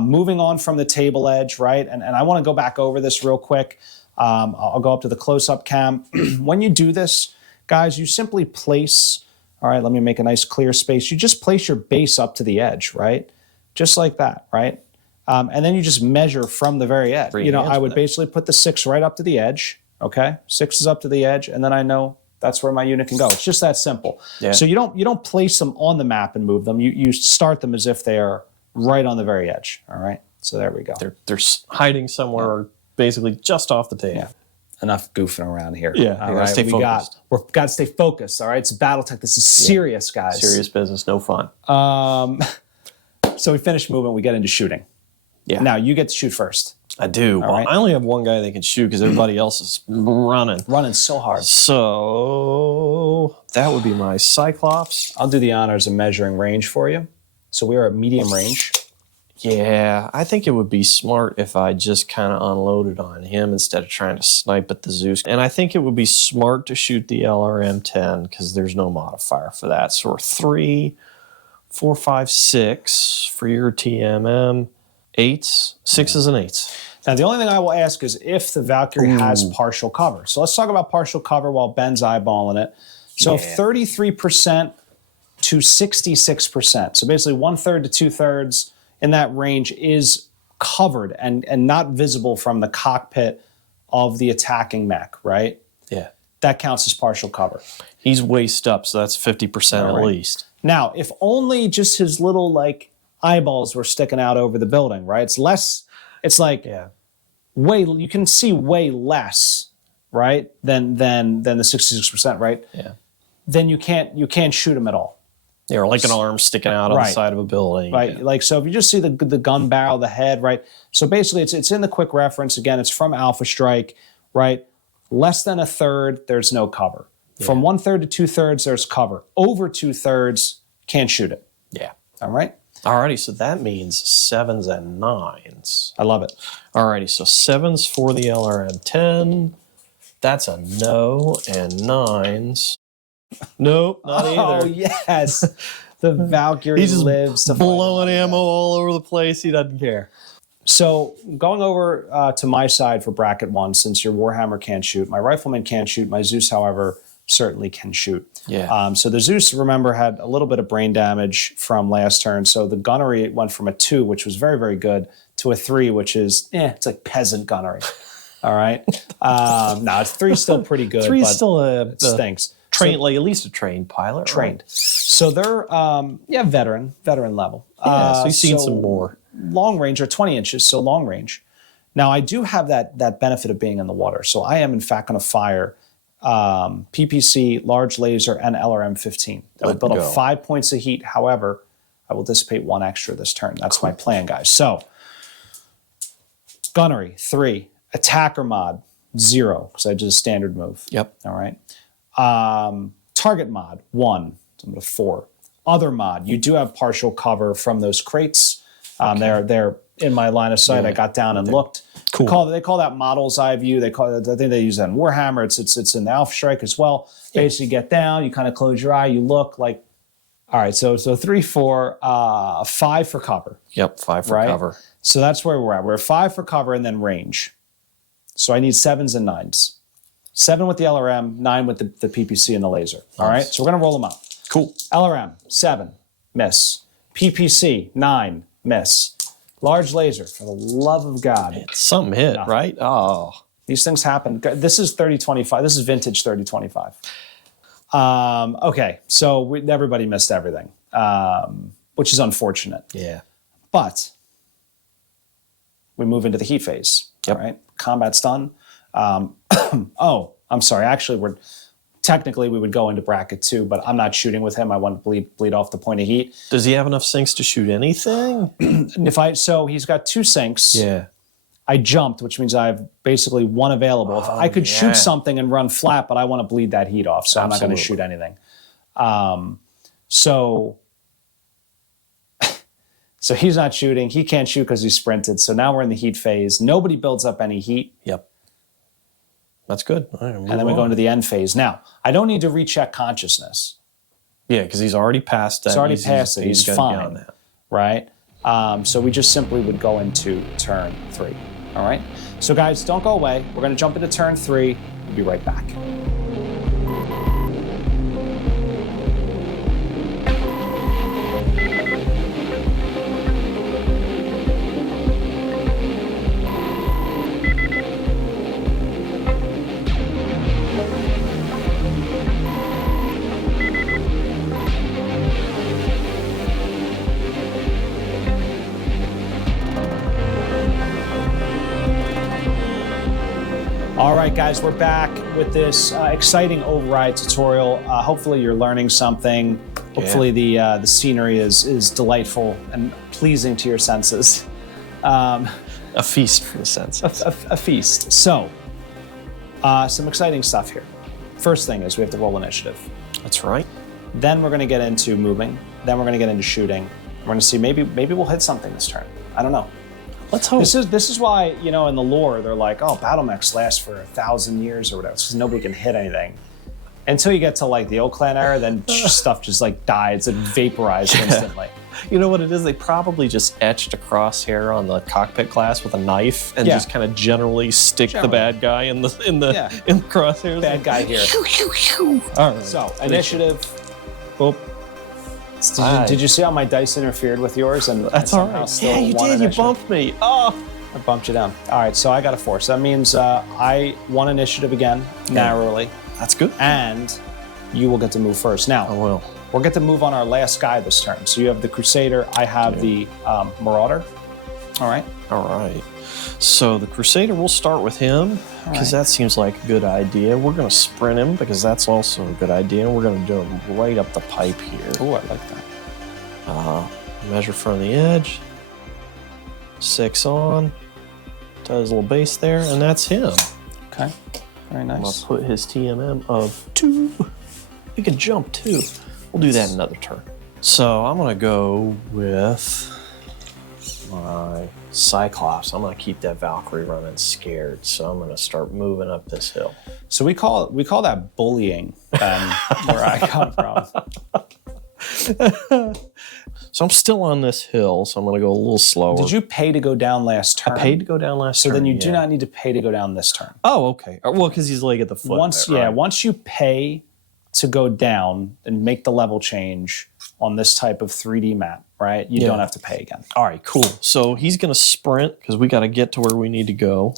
moving on from the table edge, right? And I want to go back over this real quick. I'll go up to the close-up cam. When you do this, guys, you simply place, all right, let me make a nice clear space. You just place your base up to the edge, right? Just like that, right? And then you just measure from the very edge. You know, I would basically put the 6 right up to the edge, okay? 6 is up to the edge, and then I know that's where my unit can go. It's just that simple. Yeah. So you don't place them on the map and move them. You start them as if they are right on the very edge, all right? So there we go. They're hiding somewhere basically just off the table. Yeah. Enough goofing around here. Yeah, all you gotta right. stay focused. We've got to stay focused, all right? It's BattleTech. This is serious, guys. Serious business, no fun. So we finish movement, we get into shooting. Yeah. Now, you get to shoot first. I do. Well, right. I only have one guy that can shoot because everybody else is running. Running so hard. So that would be my Cyclops. I'll do the honors of measuring range for you. So we are at medium range. Yeah, I think it would be smart if I just kind of unloaded on him instead of trying to snipe at the Zeus. And I think it would be smart to shoot the LRM-10 because there's no modifier for that. So we're 3, 4, 5, 6 for your TMM. 8s, 6s, and 8s. Now, the only thing I will ask is if the Valkyrie has partial cover. So let's talk about partial cover while Ben's eyeballing it. So 33% to 66%. So basically 1/3 to 2/3 in that range is covered and not visible from the cockpit of the attacking mech, right? Yeah. That counts as partial cover. He's waist up, so that's 50% at least. Now, if only just his little eyeballs were sticking out over the building, right? It's less, it's way, you can see way less, right? Than the 66%, right? Yeah. Then you can't shoot him at all. Yeah, or like an arm sticking out on the side of a building. Right. Yeah. So if you just see the gun barrel, the head, right? So basically it's in the quick reference. Again, it's from Alpha Strike, right? Less than 1/3, there's no cover. Yeah. From 1/3 to 2/3, there's cover. Over 2/3, can't shoot it. Yeah. All right? Alrighty, so that means 7s and 9s. I love it. Alrighty, so 7s for the LRM-10. That's a no, and 9s. Nope, not either. Oh, yes. The Valkyrie lives to blowing ammo all over the place. He doesn't care. So going over to my side for bracket 1, since your Warhammer can't shoot, my Rifleman can't shoot, my Zeus, however, certainly can shoot. Yeah. So the Zeus, remember, had a little bit of brain damage from last turn. So the gunnery went from a 2, which was very, very good, to a 3, which is, it's like peasant gunnery. All right. No, it's 3 still pretty good. 3 but still it stinks. Trained, like at least a trained pilot. Trained. Right? So they're, veteran level. Yeah, so you've seen some more. Long range are 20 inches, so long range. Now, I do have that benefit of being in the water. So I am, in fact, going to fire PPC, large laser, and LRM 15. That would build up 5 points of heat. However, I will dissipate 1 extra this turn. That's my plan, guys. So, gunnery, 3. Attacker mod, 0, because I did a standard move. Yep. All right. Target mod, 1. So I'm going to 4. Other mod, you do have partial cover from those crates. They're in my line of sight. I got down and looked. Cool. They call that model's eye view. I think they use that in Warhammer. It's in the Alpha Strike as well. Yeah. Basically, you get down, you kind of close your eye, you look like. All right, so 3, 4, 5 for cover. Yep, 5 for cover. So that's where we're at. We're at 5 for cover and then range. So I need 7s and 9s. 7 with the LRM, 9 with the PPC and the laser. All right, so we're gonna roll them up. Cool. LRM 7, miss. PPC 9, miss. Large laser, for the love of God. Something hit, right? Oh. These things happen. This is 3025. This is vintage 3025. Okay, so everybody missed everything, which is unfortunate. Yeah. But we move into the heat phase. Yep. All right, combat's done. Oh, I'm sorry. Actually, technically we would go into bracket 2, but I'm not shooting with him. I want to bleed off the point of heat. Does he have enough sinks to shoot anything? So he's got 2 sinks. Yeah. I jumped, which means I have basically 1 available. If I could shoot something and run flat, but I want to bleed that heat off, so I'm not going to shoot anything. So he's not shooting. He can't shoot because he sprinted. So now we're in the heat phase. Nobody builds up any heat. Yep. That's good. And then we go into the end phase. Now, I don't need to recheck consciousness. Yeah, because he's already passed that. He's already passed it. He's fine. Right? So we just simply would go into turn 3. All right? So guys, don't go away. We're going to jump into turn 3. We'll be right back. All right, guys, we're back with this exciting override tutorial. Hopefully you're learning something. Hopefully the scenery is delightful and pleasing to your senses. A feast for the senses. A feast. So, some exciting stuff here. First thing is we have to roll initiative. That's right. Then we're going to get into moving. Then we're going to get into shooting. We're going to see maybe we'll hit something this turn. I don't know. Let's hope. This is why, in the lore, they're like, oh, battle mechs last for 1,000 years or whatever. It's because nobody can hit anything. Until you get to like the Old Clan era, then stuff just like dies and vaporized instantly. You know what it is? They probably just etched a crosshair on the cockpit glass with a knife and just kind of generally stick the bad guy in the crosshairs. Bad guy here. All right. So initiative. Boop. Did you see how my dice interfered with yours? And that's all right. Yeah, you did. You bumped me. Oh, I bumped you down. All right, so I got a 4. So that means I won initiative again, narrowly. That's good. And you will get to move first. Now, I will. We'll get to move on our last guy this turn. So you have the Crusader. I have the Marauder. All right. All right. So the Crusader, we'll start with him because that seems like a good idea. We're going to sprint him because that's also a good idea. And we're going to do him right up the pipe here. Oh, I like that. Measure from the edge. 6 on. Does a little base there, and that's him. Okay. Very nice. I'm going to put his TMM of 2. We can jump too. We'll do that another turn. So I'm going to go with my Cyclops. I'm going to keep that Valkyrie running scared, so I'm going to start moving up this hill. So we call that bullying where I come from. So I'm still on this hill, so I'm going to go a little slower. Did you pay to go down last turn? I paid to go down last turn. So then you do not need to pay to go down this turn. Oh, okay. Well, because he's like at the foot. Once you pay to go down and make the level change on this type of 3D map, right? You don't have to pay again. All right, cool. So he's going to sprint because we got to get to where we need to go.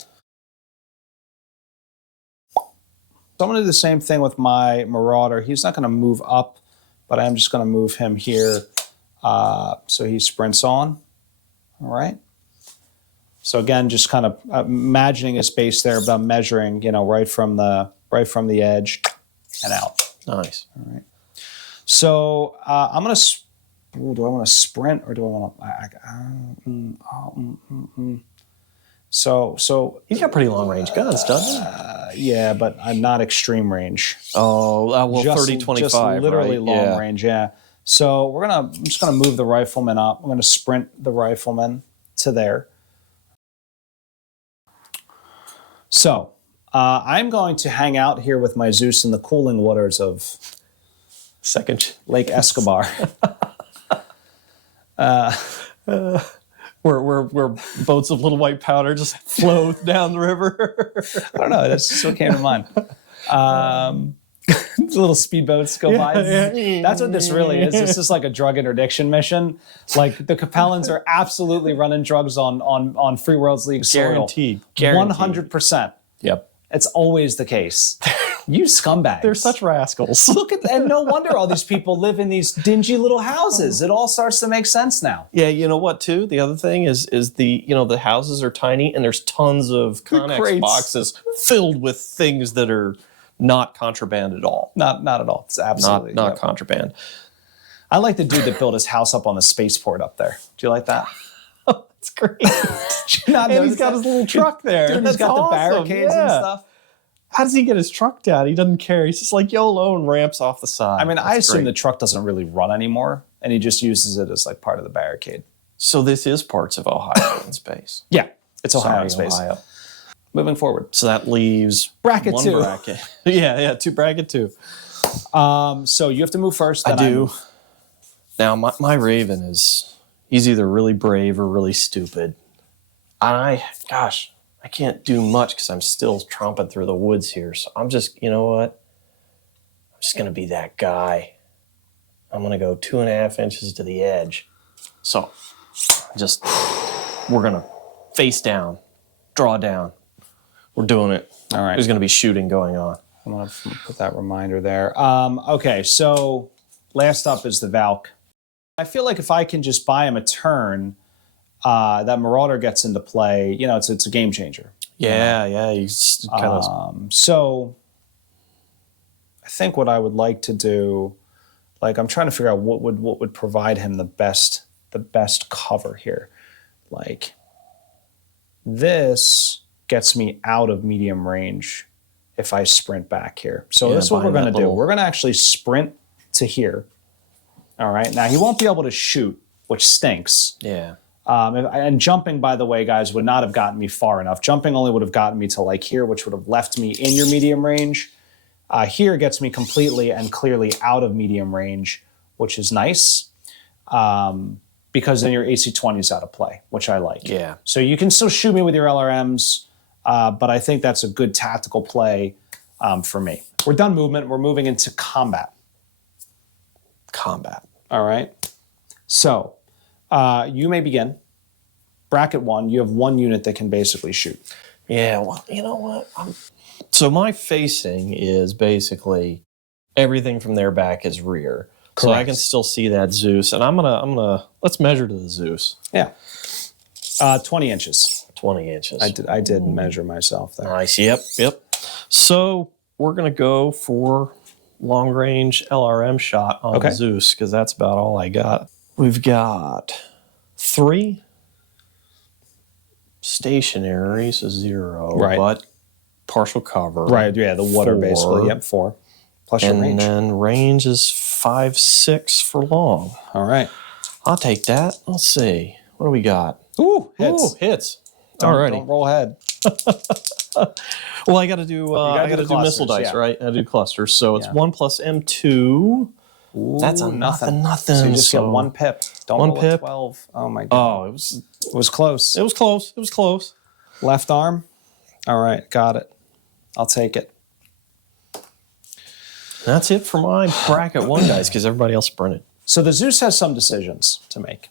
So I'm going to do the same thing with my Marauder. He's not going to move up, but I'm just going to move him here so he sprints on. All right. So again, just kind of imagining a space there, but I'm measuring, right from the edge and out. Nice. All right. So I'm going to. Do I want to sprint or do I want to? So He's got pretty long range guns, doesn't he? Yeah, but I'm not extreme range. Oh, well, 30, 25, just literally right? long range. Yeah. So I'm just gonna move the rifleman up. I'm gonna sprint the rifleman to there. So I'm going to hang out here with my Zeus in the cooling waters of Lake Escobar. Where boats of little white powder just flow down the river. I don't know. That's just what came to mind. Little speedboats go by. That's what this really is. This is like a drug interdiction mission. Like the Capellans are absolutely running drugs on Free Worlds League soil. Guaranteed. 100%. Yep. It's always the case. You scumbags. They're such rascals. Look at and no wonder all these people live in these dingy little houses. It all starts to make sense now. Yeah, you know what too? The other thing is the houses are tiny and there's tons of Connex boxes filled with things that are not contraband at all. Not at all. It's absolutely not contraband. I like the dude that built his house up on the spaceport up there. Do you like that? Oh, that's great. And he's got his little truck there. Dude, he's got the barricades and stuff. How does he get his truck down? He doesn't care. He's just like YOLO and ramps off the side. I mean, I assume the truck doesn't really run anymore, and he just uses it as like part of the barricade. So this is parts of Ohio in space. Yeah, it's Ohio in space. Ohio. Moving forward. So that leaves bracket one 2. Bracket. yeah, bracket 2. So you have to move first. I do. Now, my Raven he's either really brave or really stupid. I can't do much because I'm still tromping through the woods here. So I'm just, you know what? I'm just going to be that guy. I'm going to go 2.5 inches to the edge. So we're going to face down, draw down. We're doing it. All right. There's going to be shooting going on. I'm going to put that reminder there. Okay, so last up is the Valk. I feel like if I can just buy him a turn, that Marauder gets into play. It's a game changer. Yeah. He's kind of. So I think what I would like to do, like I'm trying to figure out what would provide him the best cover here. Like this gets me out of medium range if I sprint back here. So this is what we're going to do. We're going to actually sprint to here. All right. Now he won't be able to shoot, which stinks. Yeah. And jumping, by the way, guys, would not have gotten me far enough. Jumping only would have gotten me to like here, which would have left me in your medium range. Here gets me completely and clearly out of medium range, which is nice. Because then your AC-20 is out of play, which I like. Yeah. So you can still shoot me with your LRMs, but I think that's a good tactical play for me. We're done movement. We're moving into combat. All right. So you may begin. Bracket 1, you have one unit that can basically shoot. Yeah, well, you know what? So my facing is basically everything from their back is rear. Correct. So I can still see that Zeus. And I'm gonna let's measure to the Zeus. Yeah. 20 inches. 20 inches. I did measure myself there. Nice. Yep. So we're gonna go for long range LRM shot on the Zeus, because that's about all I got. We've got 3 stationary, so 0, right. But partial cover. Right, yeah, the water 4. basically. Yep, 4. Plus your range. And then range is 5-6 for long. All right. I'll take that. Let's see. What do we got? Ooh, hits. Ooh, hits. Alrighty. Don't roll head. Well, I got to do missile dice, right? I do clusters. So it's 1 plus M2. Ooh, that's a nothing. So you just get 1 pip. Don't one roll pip. A 12. Oh my god. Oh, it was close. It was close. Left arm. All right, got it. I'll take it. That's it for my bracket 1, guys, because everybody else sprinted. So the Zeus has some decisions to make.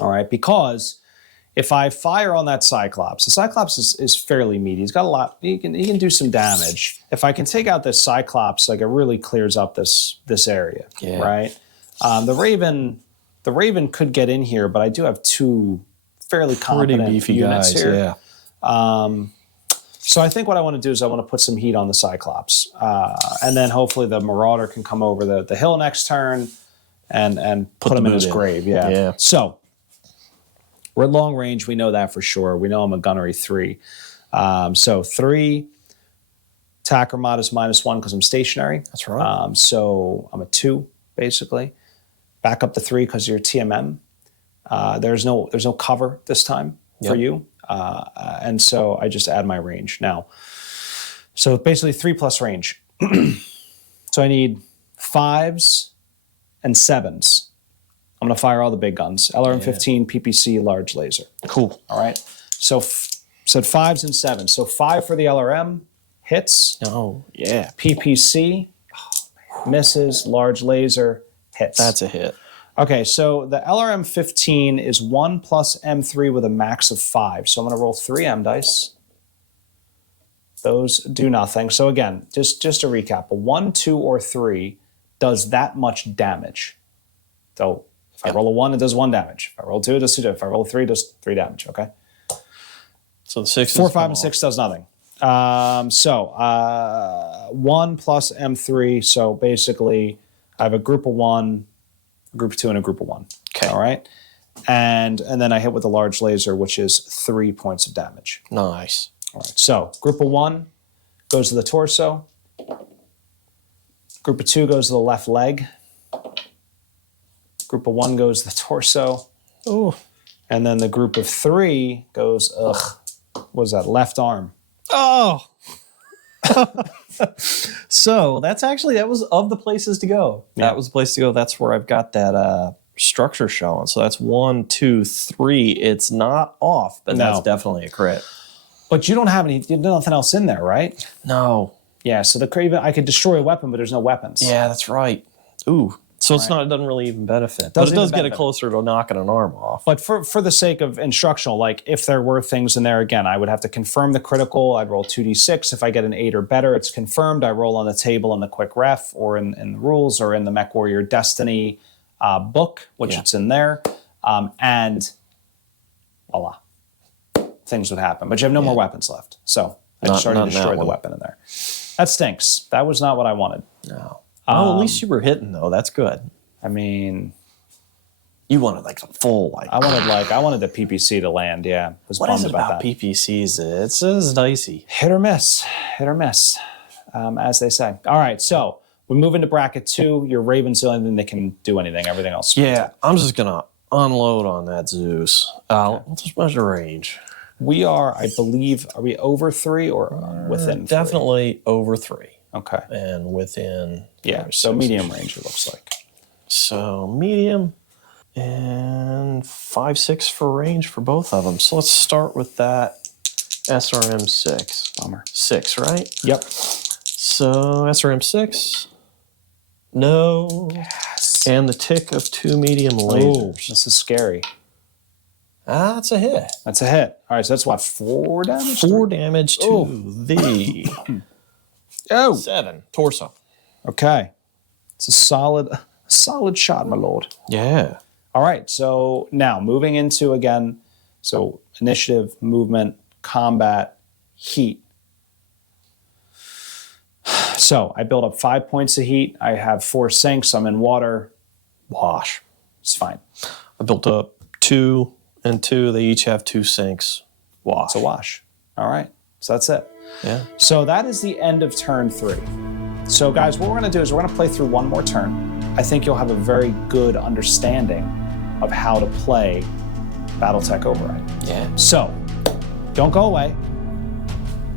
All right, because if I fire on that Cyclops, the Cyclops is fairly meaty. He's got a lot. He can do some damage. If I can take out this Cyclops, like, it really clears up this area. Yeah. Right. The Raven could get in here, but I do have 2 fairly competent beefy units guys, here. yeah. So I think what I want to do is I want to put some heat on the Cyclops, and then hopefully the Marauder can come over the hill next turn and put him in his grave. Yeah. So we're at long range. We know that for sure. We know I'm a gunnery 3. So 3 attacker mod is -1 because I'm stationary. That's right. So I'm a 2 basically. Back up to 3 because you're TMM. There's no cover this time for you. And so I just add my range now. So basically 3+ range. So I need 5s and 7s. I'm going to fire all the big guns. LRM-15, PPC, large laser. Cool. All right. So said 5s and 7s. So 5 for the LRM, hits. Oh, yeah. PPC, misses. Large laser, hits. That's a hit. Okay, so the LRM-15 is 1 plus M3 with a max of 5. So I'm going to roll 3 M dice. Those do nothing. So again, just to recap, a 1, 2, or 3 does that much damage. So if I roll a 1, it does 1 damage. If I roll 2, it does 2 damage. If I roll 3, it does 3 damage, okay? So the 6 4, 5, and 6 does nothing. 1 plus M3, so basically I have a group of 1, a group of 2, and a group of 1. Okay. All right? And then I hit with a large laser, which is 3 points of damage. Nice. All right, so group of 1 goes to the torso. Group of 2 goes to the left leg. Group of 1 goes to the torso. Ooh. And then the group of 3 goes, what was that, left arm. Oh. So that was of the places to go. Yeah. That was the place to go. That's where I've got that structure showing. So that's 1, 2, 3. It's not off, but that's definitely a crit. But you don't have nothing else in there, right? No. Yeah, so the Craven, I could destroy a weapon, but there's no weapons. Yeah, that's right. Ooh. So it doesn't really even benefit. But it does get it closer to knocking an arm off. But for the sake of instructional, like if there were things in there, again, I would have to confirm the critical. I'd roll 2d6. If I get an 8 or better, it's confirmed. I roll on the table in the quick ref or in the rules or in the MechWarrior Destiny book, which it's in there. And voila. Things would happen. But you have no more weapons left. So I just already destroyed the weapon in there. That stinks. That was not what I wanted. No. At least you were hitting, though. That's good. I mean, you wanted like some full like. I wanted the PPC to land. Yeah, was what bummed is it about that. PPCs? It's dicey. Hit or miss, as they say. All right, so we move into bracket 2. Your Ravens, the only thing they can do anything. Everything else. Yeah, I'm just gonna unload on that Zeus. What's the range? We are, I believe, are we over 3 or within 3? Definitely over 3. Okay. And within... Yeah, so medium range it looks like. So medium and 5, 6 for range for both of them. So let's start with that SRM 6. Bummer. 6, right? Yep. So SRM 6. No. Yes. And the tick of 2 medium lasers. Oh, this is scary. That's a hit. That's a hit. All right, so that's what, 4 damage? 4 damage to the 7 torso. Okay. It's a solid shot, my lord. Yeah. All right, so now moving into, again, so initiative, movement, combat, heat. So I build up 5 points of heat. I have 4 sinks. I'm in water. Wash. It's fine. I built up 2 and 2. They each have 2 sinks. Wash. It's a wash. All right, so that's it. Yeah. So that is the end of turn 3. So guys, what we're going to do is we're going to play through one more turn. I think you'll have a very good understanding of how to play BattleTech Override. Yeah. So don't go away.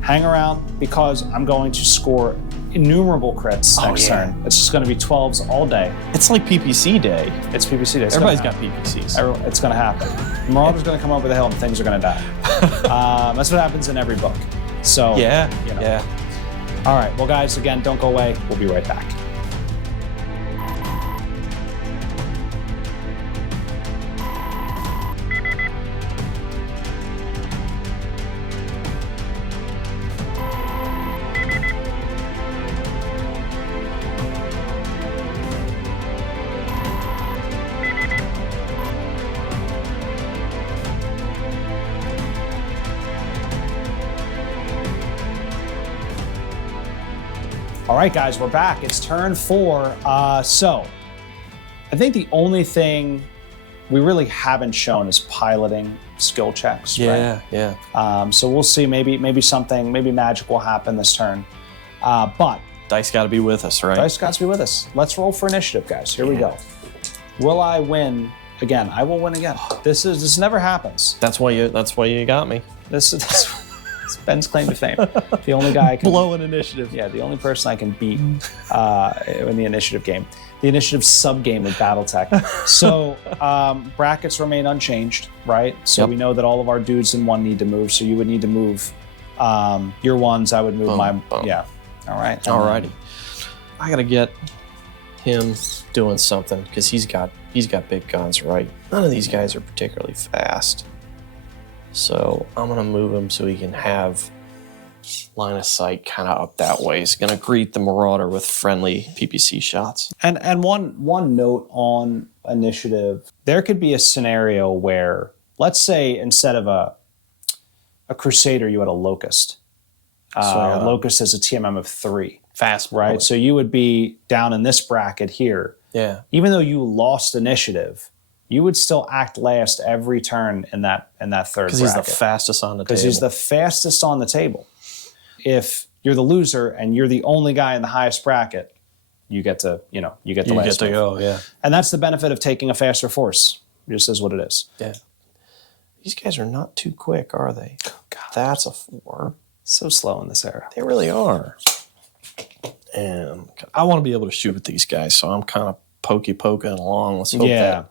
Hang around because I'm going to score innumerable crits next turn. It's just going to be 12s all day. It's like PPC day. It's PPC day. Everybody's got PPCs. It's going to happen. Marauder's going to come over the hill and things are going to die. That's what happens in every book. So yeah. All right, well, guys, again, don't go away. We'll be right back. All right, guys, we're back. It's turn 4. So I think the only thing we really haven't shown is piloting skill checks. Yeah, right? yeah. So we'll see. Maybe magic will happen this turn. But Dice got to be with us, right? dice got to be with us. Let's roll for initiative, guys. Here we go. Will I win again? I will win again. This never happens. That's why you got me. This is Ben's claim to fame. The only guy I can Blow an initiative. Yeah, the only person I can beat in the initiative game. The initiative sub-game of BattleTech. So brackets remain unchanged, right? So we know that all of our dudes in 1 need to move. So you would need to move your 1s. I would move Boom. Yeah. All right. Alrighty. I got to get him doing something because he's got big guns, right? None of these guys are particularly fast. So I'm going to move him so he can have line of sight kind of up that way. He's going to greet the Marauder with friendly PPC shots. And one note on initiative, there could be a scenario where, let's say instead of a Crusader, you had a Locust. Locust has a TMM of 3. Fast, right? So you would be down in this bracket here. Yeah. Even though you lost initiative, you would still act last every turn in that third bracket. Because he's the fastest on the table. Because he's the fastest on the table. If you're the loser and you're the only guy in the highest bracket, you get to last. You get to go, yeah. And that's the benefit of taking a faster force. It just is what it is. Yeah. These guys are not too quick, are they? Oh, God. That's a 4. So slow in this era. They really are. And I want to be able to shoot at these guys, so I'm kind of poking along. Let's hope that.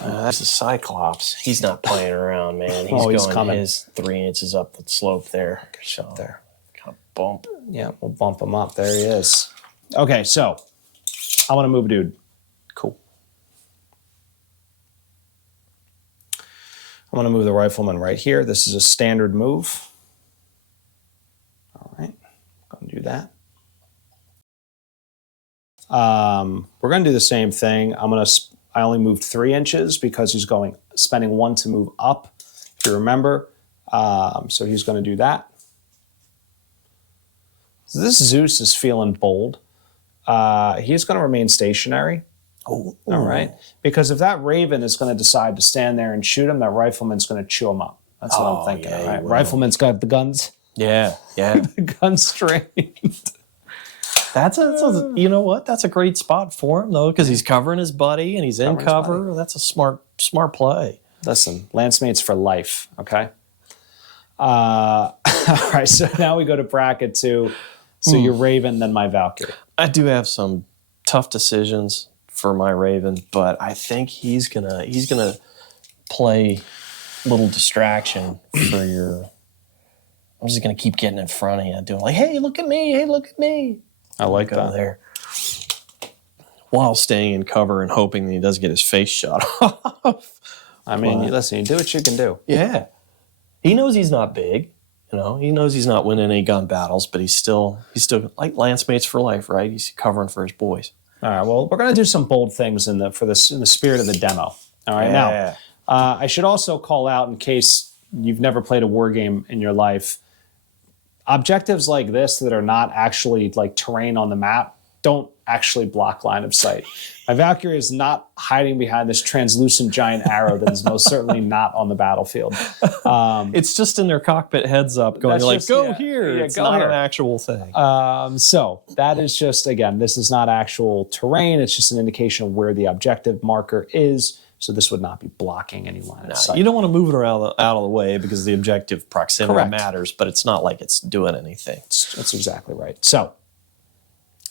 That's a Cyclops. He's not playing around, man. He's coming. His 3 inches up the slope there. Good shot there. Kind of bump. Yeah, we'll bump him up. There he is. Okay, so I want to move a dude. Cool. I'm going to move the rifleman right here. This is a standard move. All right, going to do that. We're going to do the same thing. I only moved 3 inches because he's spending 1 to move up, if you remember. So he's going to do that. So this Zeus is feeling bold. He's going to remain stationary. Oh, all right. Because if that Raven is going to decide to stand there and shoot him, that Rifleman's going to chew him up. That's what I'm thinking. Yeah, right? Rifleman's got the guns. Yeah. The guns trained. That's you know what? That's a great spot for him though, because he's covering his buddy and he's in cover. That's a smart play. Listen, lance mates for life. Okay. All right. So now we go to bracket 2. So your Raven, then my Valkyrie. I do have some tough decisions for my Raven, but I think he's gonna play a little distraction for your. I'm just gonna keep getting in front of you, doing like, "Hey, look at me! Hey, look at me!" I like that. There, while staying in cover and hoping that he does get his face shot off. I mean, listen, you do what you can do. Yeah, he knows he's not big. You know, he knows he's not winning any gun battles, but he's still like lance mates for life, right? He's covering for his boys. All right. Well, we're going to do some bold things in the spirit of the demo. All right. Yeah. Now, I should also call out, in case you've never played a war game in your life, objectives like this that are not actually like terrain on the map don't actually block line of sight. My Valkyrie is not hiding behind this translucent giant arrow that is most certainly not on the battlefield. It's just in their cockpit heads up going like, go here. Yeah, it's go not here. an actual thing. So that is just, again, this is not actual terrain. It's just an indication of where the objective marker is. So this would not be blocking any line of sight. You don't want to move it around out of the way because the objective proximity Correct. matters, but it's not like it's doing anything. That's exactly right. So,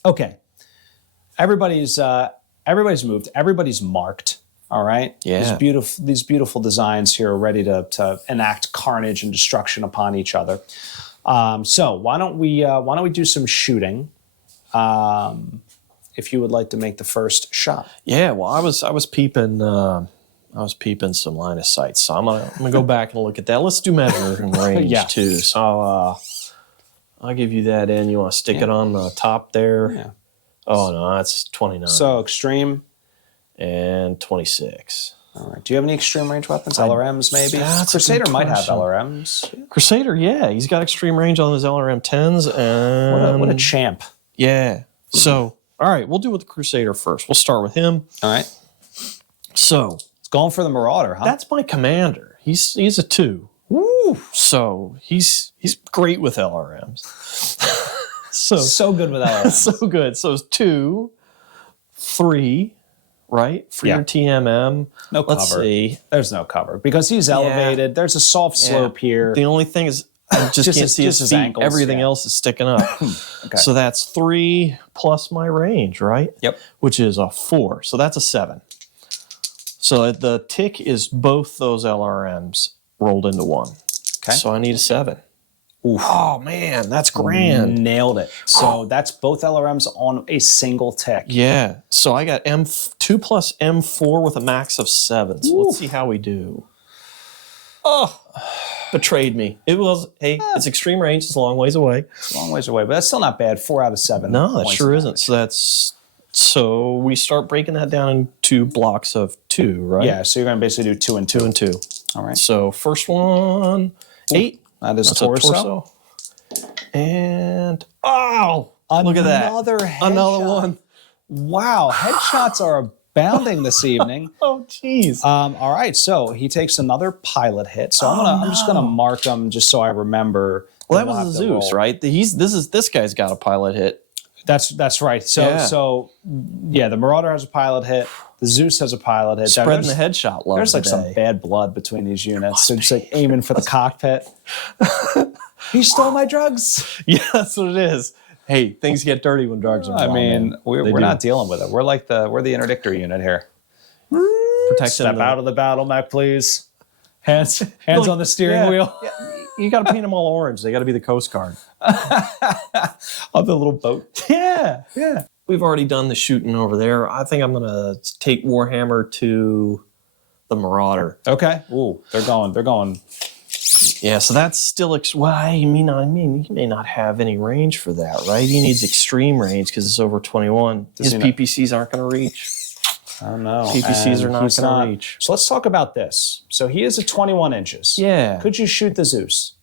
okay. Everybody's moved. Everybody's marked. All right. Yeah. These beautiful designs here are ready to enact carnage and destruction upon each other. So why don't we do some shooting? If you would like to make the first shot. Yeah, well, I was peeping some line of sight, so I'm gonna go back and look at that. Let's do measure and range Yeah. too. So I'll give you that in. You want to stick it on the top there? Yeah. Oh no, that's 29. So extreme and 26. All right. Do you have any extreme range weapons? LRMs maybe? That's a Crusader good might have question. LRMs. Crusader, yeah, he's got extreme range on his LRM 10s, and What a champ. yeah. So all right, we'll do with the Crusader first. We'll start with him. All right. So It's going for the Marauder, huh? that's my commander. He's a 2. Woo! So he's great with LRMs. So good with LRMs. So good. So it's 2, 3, right? For your TMM. No Let's cover. see. There's no cover because he's elevated. There's a soft slope here. The only thing is I just can't see his his feet. ankles, Everything yeah. else is sticking up. Okay. So that's 3 plus my range, right? Yep. Which is a 4. So that's a 7. So the tick is both those LRMs rolled into one. Okay. So I need a 7. Oof. Oh man, that's grand. Nailed it. So that's both LRMs on a single tick. Yeah. So I got M2 plus M4 with a max of 7. So let's see how we do. Oh, betrayed me. It was, hey, it's extreme range. It's a long ways away. It's a long ways away, but that's still not bad. 4 out of 7. No, that points sure of isn't. damage. So we start breaking that down into blocks of 2, right? Yeah, so you're going to basically do 2 and 2. 2 and 2. All right. So first one, 8. That is That's torso. a torso. And look at that. Another headshot. Another one. Wow, headshots are abounding this evening. Oh, jeez. All right, so he takes another pilot hit. So I'm just gonna mark him just so I remember. Well, that We'll was have the to Zeus, roll. right? This guy's got a pilot hit. That's right. So Yeah. the Marauder has a pilot hit. The Zeus has a pilot hit. Spreading the headshot love There's like some today. bad blood between these units. So just like aiming for the cockpit. He stole my drugs. Yeah, that's what it is. Hey, things get dirty when drugs are I involved, mean, man. we're They do. not dealing with it. We're the interdictor unit here. Protecting Step the- out of the battle, Mech, please. Hands on the steering Yeah, wheel yeah. You got to paint them all orange. They got to be the Coast Guard. of the little boat. Yeah. Yeah. We've already done the shooting over there. I think I'm going to take Warhammer to the Marauder. Okay. Ooh, they're going. Yeah, so that's still well, he may not have any range for that, right? He needs extreme range because it's over 21. His he not? PPCs aren't going to reach. I don't know. PPCs And are not he's going to reach. So let's talk about this. So he is at 21 inches. Yeah. Could you shoot the Zeus?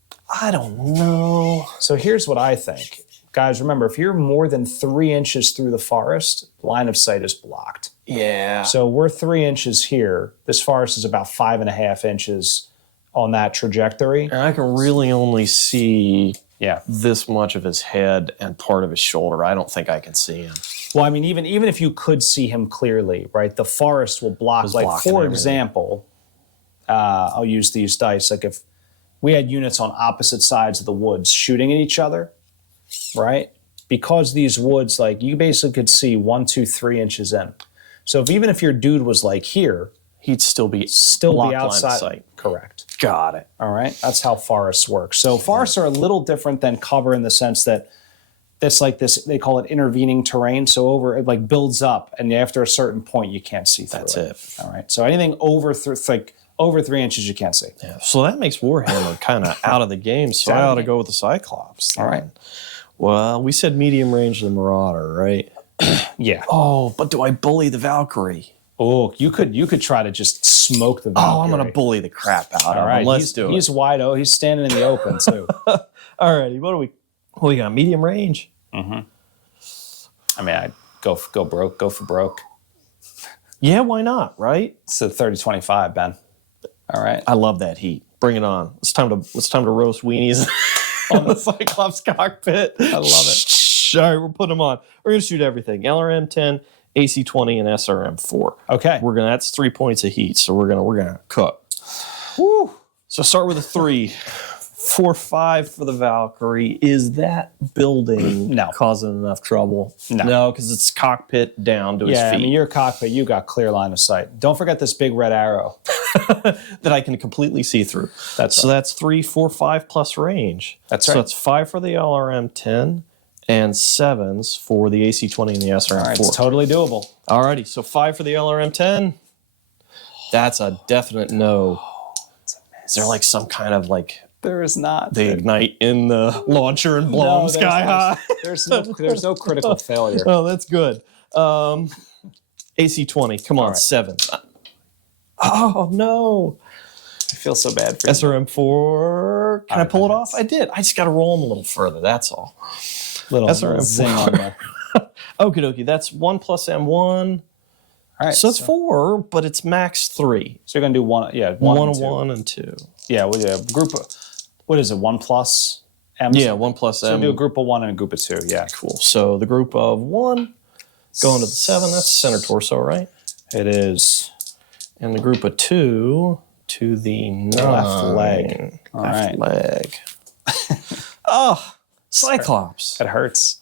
I don't know. So here's what I think. Guys, remember, if you're more than 3 inches through the forest, line of sight is blocked. Yeah. So we're 3 inches here. This forest is about 5.5 inches on that trajectory. And I can really only see Yeah. this much of his head and part of his shoulder. I don't think I can see him. Well, I mean, even if you could see him clearly, right, the forest will block. It's Like, blocking for everything. example, I'll use these dice. Like, if we had units on opposite sides of the woods shooting at each other, right? Because these woods, like, you basically could see 1, 2, 3 inches in. So even if your dude was like here, He'd still be be blocked line of outside. sight. Correct. Got it. All right. That's how forests work. So forests are a little different than cover in the sense that it's like this, they call it intervening terrain. So it like builds up, and after a certain point, you can't see through That's it. it. All right. So anything over 3 inches, you can't see. Yeah. So that makes Warhammer kind of out of the game. So I out of ought the to go with the Cyclops. All right. Well, we said medium range the Marauder, right? Yeah. Oh, but do I bully the Valkyrie? Oh, you could try to just smoke the Valkyrie. Oh, I'm going to bully the crap out of All right. him. Let's do it. He's wide open. He's standing in the open too. All righty. What we got? Medium range? I mean, I'd go broke. Go for broke. Yeah, why not, right? It's a 30-25, Ben. All right. I love that heat. Bring it on. It's time to roast weenies on the Cyclops cockpit. I love it. All right, we're putting them on. We're going to shoot everything. LRM 10, AC 20, and SRM 4. Okay. That's 3 points of heat, so we're gonna cook. Woo. So start with a 3. 4, 5 for the Valkyrie. Is that building No. causing enough trouble? No. Because it's cockpit down to his Yeah, feet. I mean, your cockpit, you got clear line of sight. Don't forget this big red arrow. that I can completely see through. That's That's 3, 4, 5 plus range. That's right. right. So it's 5 for the LRM 10 and 7s for the AC-20 and the SRM 4. All right, it's totally doable. Alrighty, so 5 for the LRM 10. That's a definite no. Is there like some kind of like There is not. they ignite in the launcher and blow them sky high? There's no critical failure. Oh, that's good. AC-20, come on, right. 7. Oh no. I feel so bad for you. SRM4. Can I pull it off? I did. I just got to roll them a little further. That's all. Little SRM4. zing on there. Okie dokie. That's 1 plus M1. All right, So it's 4, but it's max 3. So you're gonna do one, yeah, 1 and 2. Yeah, well, yeah, group of, what is it, 1 plus M? Yeah, 1 plus So M. do a group of 1 and a group of 2, yeah. Cool. So the group of 1 going to the 7. That's center torso, right? It is. And the group of 2 to the 9. Left leg. All Left right. leg. Oh, Cyclops. It hurts.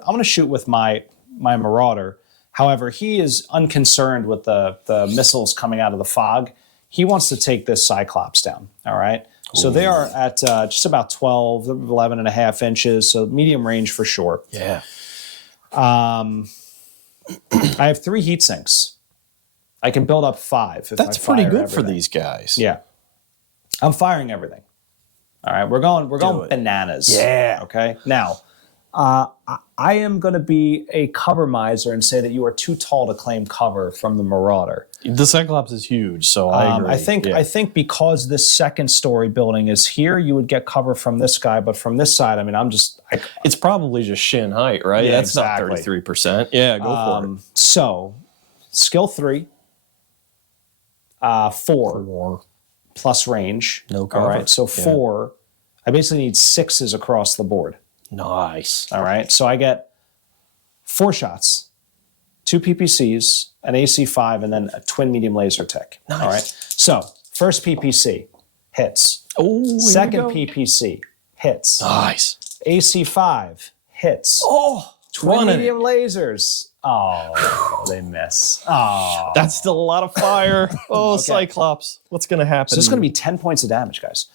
I'm gonna shoot with my Marauder. However, he is unconcerned with the missiles coming out of the fog. He wants to take this Cyclops down, all right? So they are at just about 12, 11 and a half inches, so medium range for sure. Yeah. I have 3 heat sinks. I can build up 5 if That's I pretty fire good for everything. these guys. Yeah. I'm firing everything. All right, we're going it. bananas. Yeah. Okay. Now, I am going to be a cover miser and say that you are too tall to claim cover from the Marauder. The Cyclops is huge, so I agree. I think because this second story building is here, you would get cover from this guy, but from this side, I mean, it's probably just shin height, right? Yeah, That's exactly. not 33%. Yeah, go for it. So, skill 3, 4 4. plus range. No cover. All right, so Yeah. 4. I basically need 6s across the board. Nice. All right, so I get 4 shots, 2 PPCs, an AC5, and then a twin medium laser tech. Nice. All right, so first PPC hits. Oh, Second PPC hits. Nice. AC5 hits. Oh, twin running. medium lasers. Oh, they miss. Oh. That's still a lot of fire. Oh, Okay. Cyclops. What's going to happen? So this is going to be 10 points of damage, guys.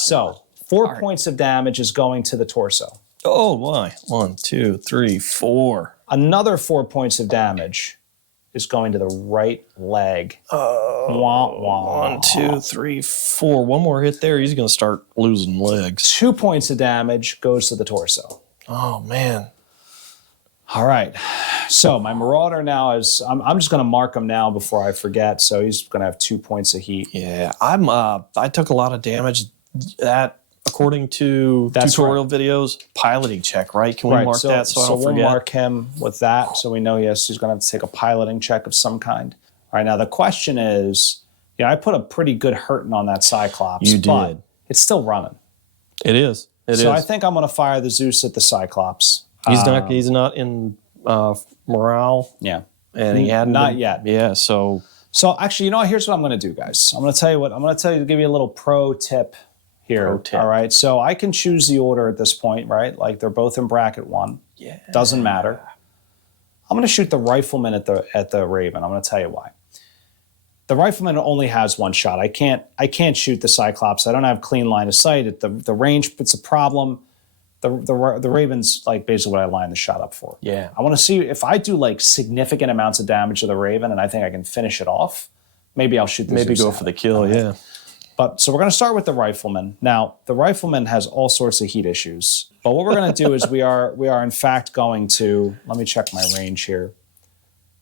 So 4 points of damage is going to the torso. Oh, why? 1, 2, 3, 4. Another 4 points of damage is going to the right leg. Wah, wah. 1, 2, 3, 4. One more hit there. He's going to start losing legs. 2 points of damage goes to the torso. Oh, man. All right. So my Marauder now is, I'm just going to mark him now before I forget. So he's going to have 2 points of heat. Yeah, I took a lot of damage. That, according to tutorial videos, piloting check, right? Can we mark that so I don't we'll forget? mark him with that so we know, yes, he's going to have to take a piloting check of some kind. All right, now the question is, I put a pretty good hurting on that Cyclops. You but did. It's still running. It is. So I think I'm going to fire the Zeus at the Cyclops. He's not in morale. Yeah. And he hadn't Not been- yet. Yeah, so So actually, here's what I'm going to do, guys. I'm going to tell you to give you a little pro tip here. Pro tip. All right. So I can choose the order at this point, right? Like they're both in bracket 1. yeah. Doesn't matter. I'm going to shoot the rifleman at the Raven. I'm going to tell you why. The rifleman only has 1 shot. I can't shoot the Cyclops. I don't have clean line of sight. The range puts a problem. The Raven's like basically what I line the shot up for. Yeah. I want to see if I do like significant amounts of damage to the Raven and I think I can finish it off. Maybe I'll shoot the Maybe Zeus go out. for the kill, yeah. But so we're going to start with the rifleman. Now, the rifleman has all sorts of heat issues. But what we're going to do is we are in fact going to, let me check my range here.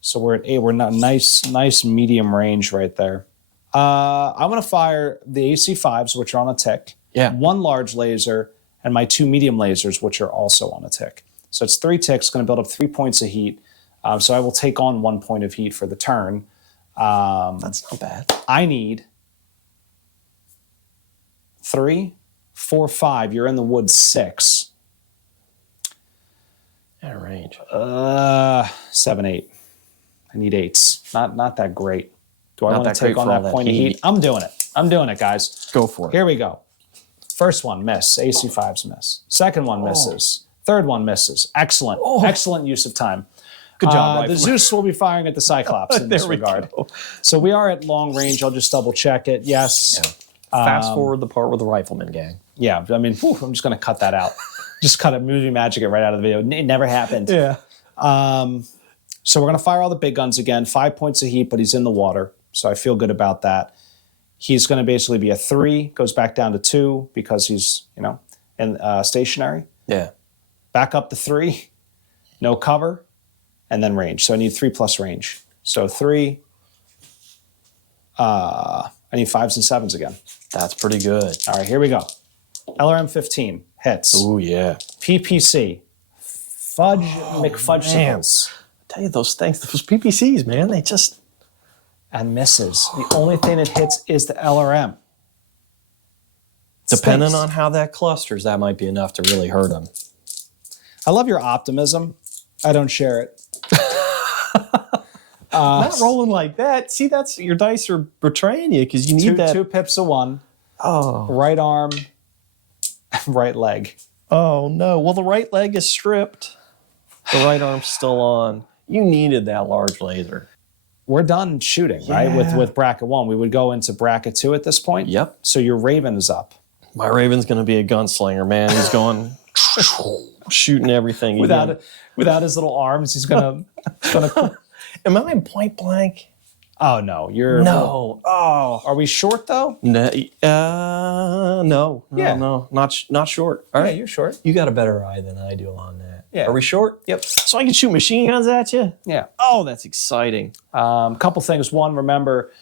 So we're at 8. We're not nice medium range right there. I'm going to fire the AC5s, which are on a tick. Yeah. 1 large laser and my 2 medium lasers, which are also on a tick. So it's 3 ticks, going to build up 3 points of heat. So I will take on 1 point of heat for the turn. That's not bad. I need 3, 4, 5. You're in the woods 6. At range. 7, 8. I need 8s. Not that great. Do I Not want that to take great on for all that that point of heat. heat? I'm doing it. I'm doing it, guys. Go for it. Here we go. First one, miss. AC5s miss. Second one misses. Third one misses. Excellent. Excellent use of time. Good job, The Rifleman. Zeus will be firing at the Cyclops in this There we regard. go. So we are at long range. I'll just double check it. Yes. Fast forward the part with the Rifleman gang. Yeah. I mean, whew, I'm just going to cut that out. Just cut it, movie magic it right out of the video. It never happened. Yeah. So we're going to fire all the big guns again. 5 points of heat, but he's in the water. So I feel good about that. He's going to basically be a 3, goes back down to 2 because he's, in stationary. Yeah. Back up to 3, no cover, and then range. So I need 3+ range. So 3, I need 5s and 7s again. That's pretty good. All right, here we go. LRM 15 hits. Oh, yeah. PPC, Fudge McFudgesicles. Tell you those things, those PPCs, man, they just... And misses. The only thing that hits is the LRM. Depending Stinks. on how that clusters, that might be enough to really hurt them. I love your optimism. I don't share it. Not rolling like that. See, that's your dice are betraying you because you need that. 2 pips of 1. Oh. Right arm, right leg. Oh, no. Well, the right leg is stripped. The right arm's still on. You needed that large laser. We're done shooting, right? With bracket 1. We would go into bracket 2 at this point. Yep. So your Raven is up. My Raven's going to be a gunslinger, man. He's going shooting everything. Without his little arms, he's gonna. Am I in point blank? Oh no, you're No. Oh. Are we short though? No. Yeah. No. Not short. All Yeah, right. you're short. You got a better eye than I do on that. Yeah. Are we short? Yep. So I can shoot machine guns at you? Yeah. Oh, that's exciting. Couple things. One, remember,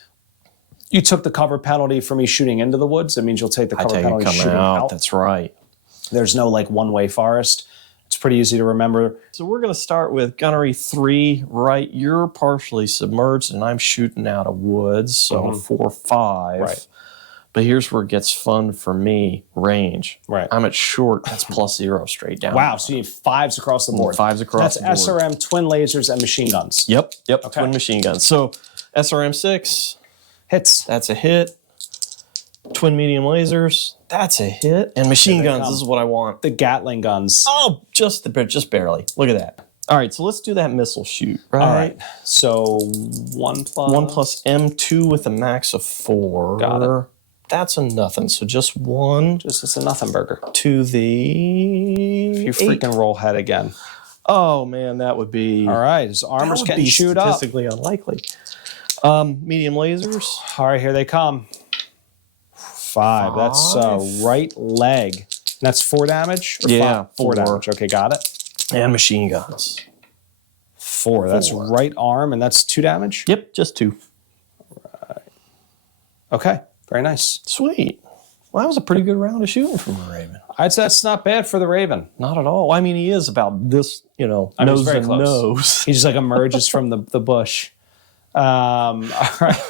you took the cover penalty for me shooting into the woods. That means you'll take the cover penalty coming shooting out. That's right. There's no one-way forest. It's pretty easy to remember. So we're going to start with gunnery 3, right? You're partially submerged, and I'm shooting out of woods, so 4, 5. Right. But here's where it gets fun for me, range. Right. I'm at short, that's +0 straight down. Wow, so you need 5s across the board. 5s across the board. That's SRM, twin lasers, and machine guns. Yep, Okay. twin machine guns. So SRM 6, Hits. that's a hit. Twin medium lasers, that's a hit. And machine Here they guns, come. this is what I want. The Gatling guns. Oh, just barely. Look at that. All right, so let's do that missile shoot. Right. All right. So 1 plus. 1 plus M2 with a max of 4. Got it. That's a nothing. So just 1 It's a nothing burger. to the. You freaking roll head again. Oh man, that would be. All right. His armor's that would getting be chewed up. statistically unlikely. Medium lasers. All right, here they come. 5. That's right leg. That's 4 damage? Or Yeah, 5? 4 4. damage. Okay, got it. And machine guns. 4. That's right arm, and that's 2 damage? Yep, just 2. Okay, very nice. Sweet. Well, that was a pretty good round of shooting from the Raven. I'd say that's not bad for the Raven. Not at all. I mean, he is about this, I mean, nose he's very and close. nose. He just emerges from the bush. All right.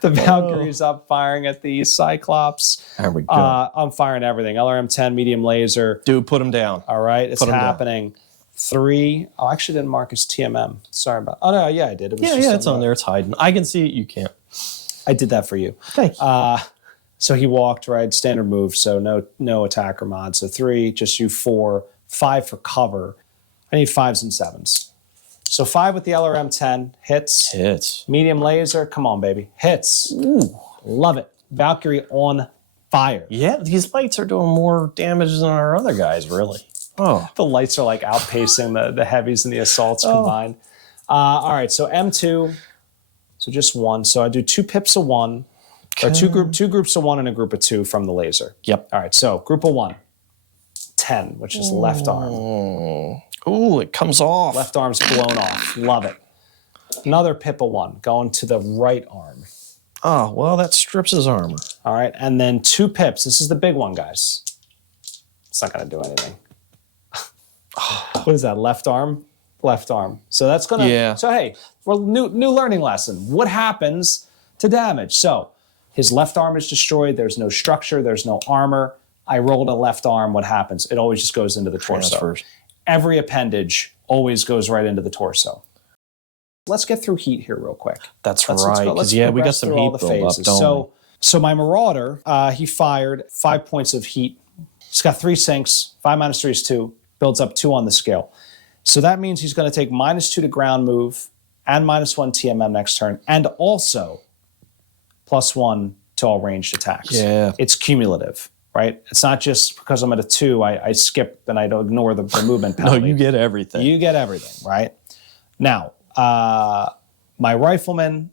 The Valkyrie's up firing at the Cyclops. There we go. I'm firing everything. LRM 10, medium laser. Dude, put him down. All right, it's Put 'em down. happening. 3. Oh, I actually didn't mark as TMM. Sorry about. Oh no, yeah, I did. It was just It's on there. It's hiding. I can see it. You can't. I did that for you. Thank you. So he walked, right? Standard move. So no attacker mod. So 3, just you 4, 5 for cover. I need 5s and 7s. So 5 with the LRM 10 hits. Hits. Medium laser, come on, baby, hits. Ooh. Love it. Valkyrie on fire. Yeah, these lights are doing more damage than our other guys, really. Oh. The lights are outpacing the heavies and the assaults combined. All right, so M2, so just 1. So I do 2 pips of 1, or two groups of 1 and a group of 2 from the laser. Yep. All right, so group of 1, 10, which is left arm. Ooh, it comes off. Left arm's blown off. Love it. Another pip of 1 going to the right arm. Oh, well, that strips his armor. All right, and then 2 pips. This is the big one, guys. It's not going to do anything. What is that? Left arm? Left arm. So that's going to. Yeah. So hey, well, new learning lesson. What happens to damage? So his left arm is destroyed. There's no structure. There's no armor. I rolled a left arm. What happens? It always just goes into the torso. Transfers. Every appendage always goes right into the torso. Let's get through heat here real quick. That's Let's right. go. Because, Let's we got progress some through all heat the build up, phases. don't we? So my Marauder, he fired 5 points of heat. He's got 3 sinks. 5 minus 3 is 2. Builds up 2 on the scale. So that means he's going to take -2 to ground move and -1 TMM next turn, and also +1 to all ranged attacks. Yeah. It's cumulative, right? It's not just because I'm at a 2, I skip and I don't ignore the movement No, penalty. you get everything. You get everything, right? Now, my rifleman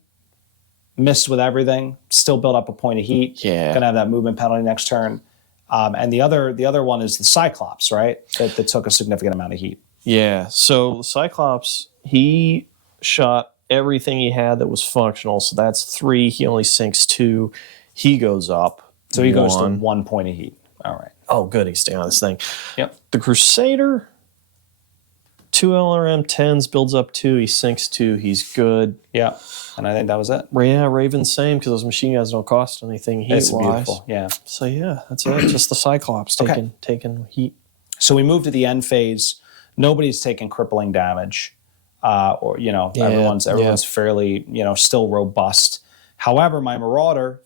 missed with everything, still built up a point of heat. Yeah. Gonna have that movement penalty next turn. And the other one is the Cyclops, right? That took a significant amount of heat. Yeah. So the Cyclops, he shot everything he had that was functional. So that's 3. He only sinks 2. He goes up. So he goes to 1 point of heat. All right. Oh, good. He's staying on this thing. Yep. The Crusader, 2 LRM 10s, builds up 2. He sinks 2. He's good. Yeah. And I think that was it. Yeah, Raven, same, because those machine guns don't cost anything It's heat-wise. beautiful. Yeah. So, yeah, that's it. Just the Cyclops taking heat. So we move to the end phase. Nobody's taking crippling damage. Everyone's fairly, still robust. However, my Marauder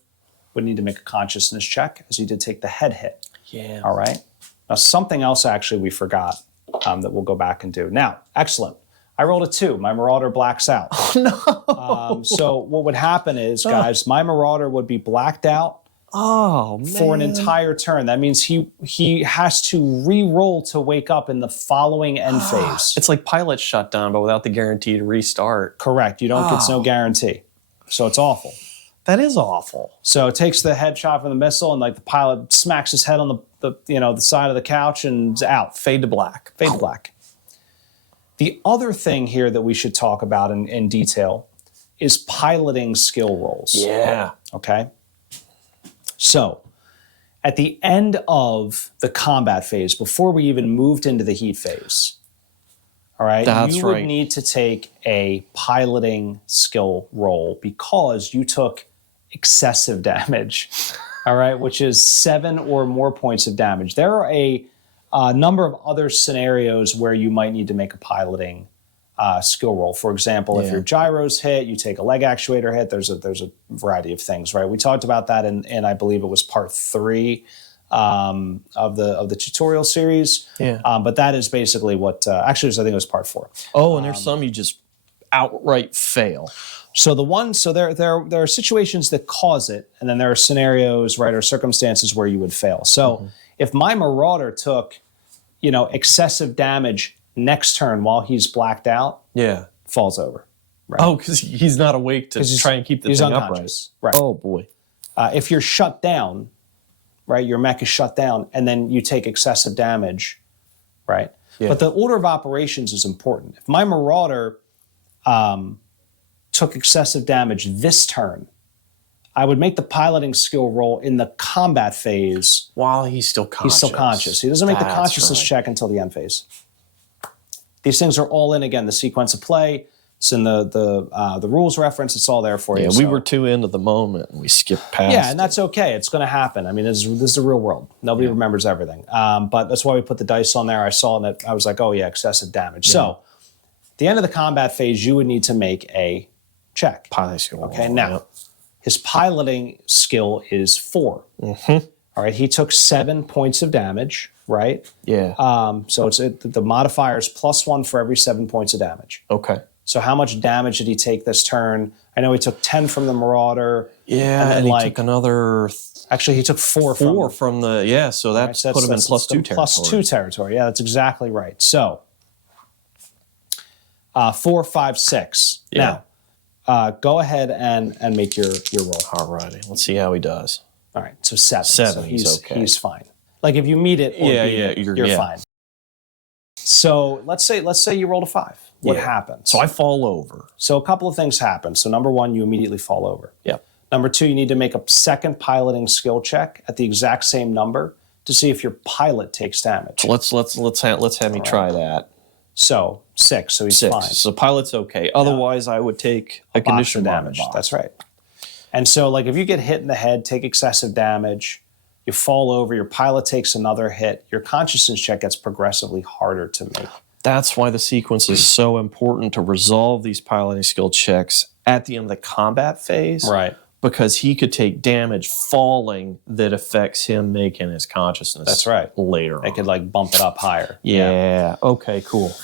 would need to make a consciousness check, as he did take the head hit. Yeah. All right. Now, something else actually we forgot that we'll go back and do. Now, excellent. I rolled a 2. My Marauder blacks out. Oh, no. So what would happen is, guys, my Marauder would be blacked out for an entire turn. That means he has to re-roll to wake up in the following end phase. It's like pilot shutdown, but without the guaranteed restart. Correct. You don't get no guarantee. So it's awful. That is awful. So it takes the headshot from the missile, and like the pilot smacks his head on the side of the couch and out. Fade to black. Fade to black. The other thing here that we should talk about in detail is piloting skill rolls. Yeah. Okay. So at the end of the combat phase, before we even moved into the heat phase, all right, you would need to take a piloting skill roll because you took excessive damage, all right, which is 7 or more points of damage. There are a number of other scenarios where you might need to make a piloting skill roll. For example, if your gyros hit, you take a leg actuator hit. There's a variety of things, right? We talked about that in I believe it was part 3 of the tutorial series. Yeah. But that is basically what. Actually, I think it was part 4. Oh, and there's some you just outright fail. So there are situations that cause it, and then there are scenarios, right, or circumstances where you would fail. So if my Marauder took, excessive damage next turn while he's blacked out, falls over. Right? Oh, because he's not awake to try and keep the thing upright. Right. Oh boy. If you're shut down, right, your mech is shut down, and then you take excessive damage, right? Yeah. But the order of operations is important. If my Marauder took excessive damage this turn, I would make the piloting skill roll in the combat phase. While he's still conscious. He's still conscious. He doesn't make the consciousness check until the end phase. These things are all in, again, the sequence of play. It's in the rules reference. It's all there for you. Yeah, we were too into the moment and we skipped past it. Yeah, and that's okay. It's going to happen. I mean, this is the real world. Nobody remembers everything. But that's why we put the dice on there. I saw it, I was like, oh yeah, excessive damage. Yeah. So at the end of the combat phase, you would need to make a check. Piloting skill. Okay, now, his piloting skill is 4. Mm-hmm. All right, he took 7 points of damage, right? Yeah. So the modifier is +1 for every 7 points of damage. Okay. So how much damage did he take this turn? I know he took 10 from the Marauder. Yeah, and he took another... Actually, he took 4 from the... so that's put him in +2 territory. +2 territory, yeah, that's exactly right. So 4, 5, 6. Yeah. Now, go ahead and make your roll. All righty, let's see how he does. All right, so 7. 7, so he's okay. He's fine. Like if you meet it or beat it, you're fine. So let's say you rolled a 5. What happens? So I fall over. So a couple of things happen. So number 1, you immediately fall over. Yep. Number 2, you need to make a second piloting skill check at the exact same number to see if your pilot takes damage. So let's have me try that. So 6. So he's 6. fine. So pilot's okay. Otherwise, I would take a condition damage. That's right. And so, like, if you get hit in the head, take excessive damage, you fall over, your pilot takes another hit, your consciousness check gets progressively harder to make. That's why the sequence is so important to resolve these piloting skill checks at the end of the combat phase. Right. Because he could take damage falling that affects him making his consciousness. That's right. Later They could, like, bump it up higher. Yeah. Okay, cool.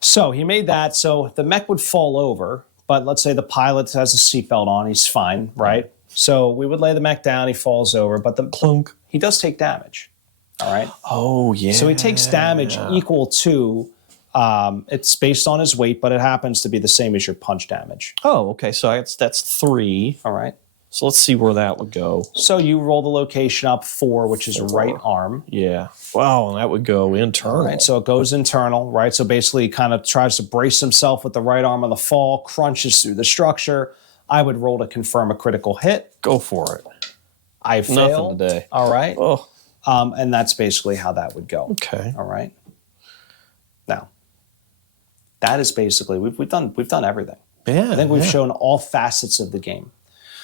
So he made that so the mech would fall over, but let's say the pilot has a seatbelt on, he's fine, right? So we would lay the mech down, he falls over, but the Clunk. he does take damage. All right. Oh, yeah. So he takes damage equal to, it's based on his weight, but it happens to be the same as your punch damage. Oh, okay. So that's 3. All right. So let's see where that would go. So you roll the location up 4, which is right arm. Yeah. Wow, and that would go internal. Right. So it goes internal, right? So basically he kind of tries to brace himself with the right arm on the fall, crunches through the structure. I would roll to confirm a critical hit. Go for it. I fail. Nothing today. All right. Oh. And that's basically how that would go. Okay. All right. Now, that is basically we've done everything. Yeah. I think we've shown all facets of the game.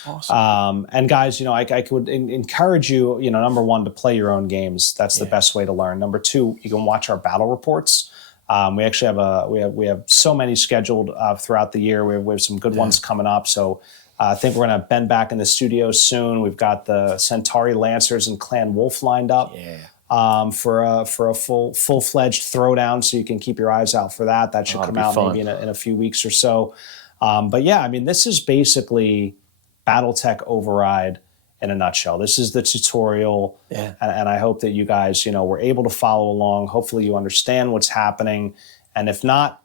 Awesome. And guys, I could encourage you, number one, to play your own games. That's the best way to learn. Number two, you can watch our battle reports. We actually have we have so many scheduled throughout the year. We have some good ones coming up. So I think we're going to bend back in the studio soon. We've got the Centauri Lancers and Clan Wolf lined up. Yeah. For a full-fledged throwdown, so you can keep your eyes out for that. That should come out maybe in a few weeks or so. But yeah, I mean, this is basically BattleTech Override in a nutshell. This is the tutorial, and I hope that you guys, were able to follow along. Hopefully you understand what's happening, and if not,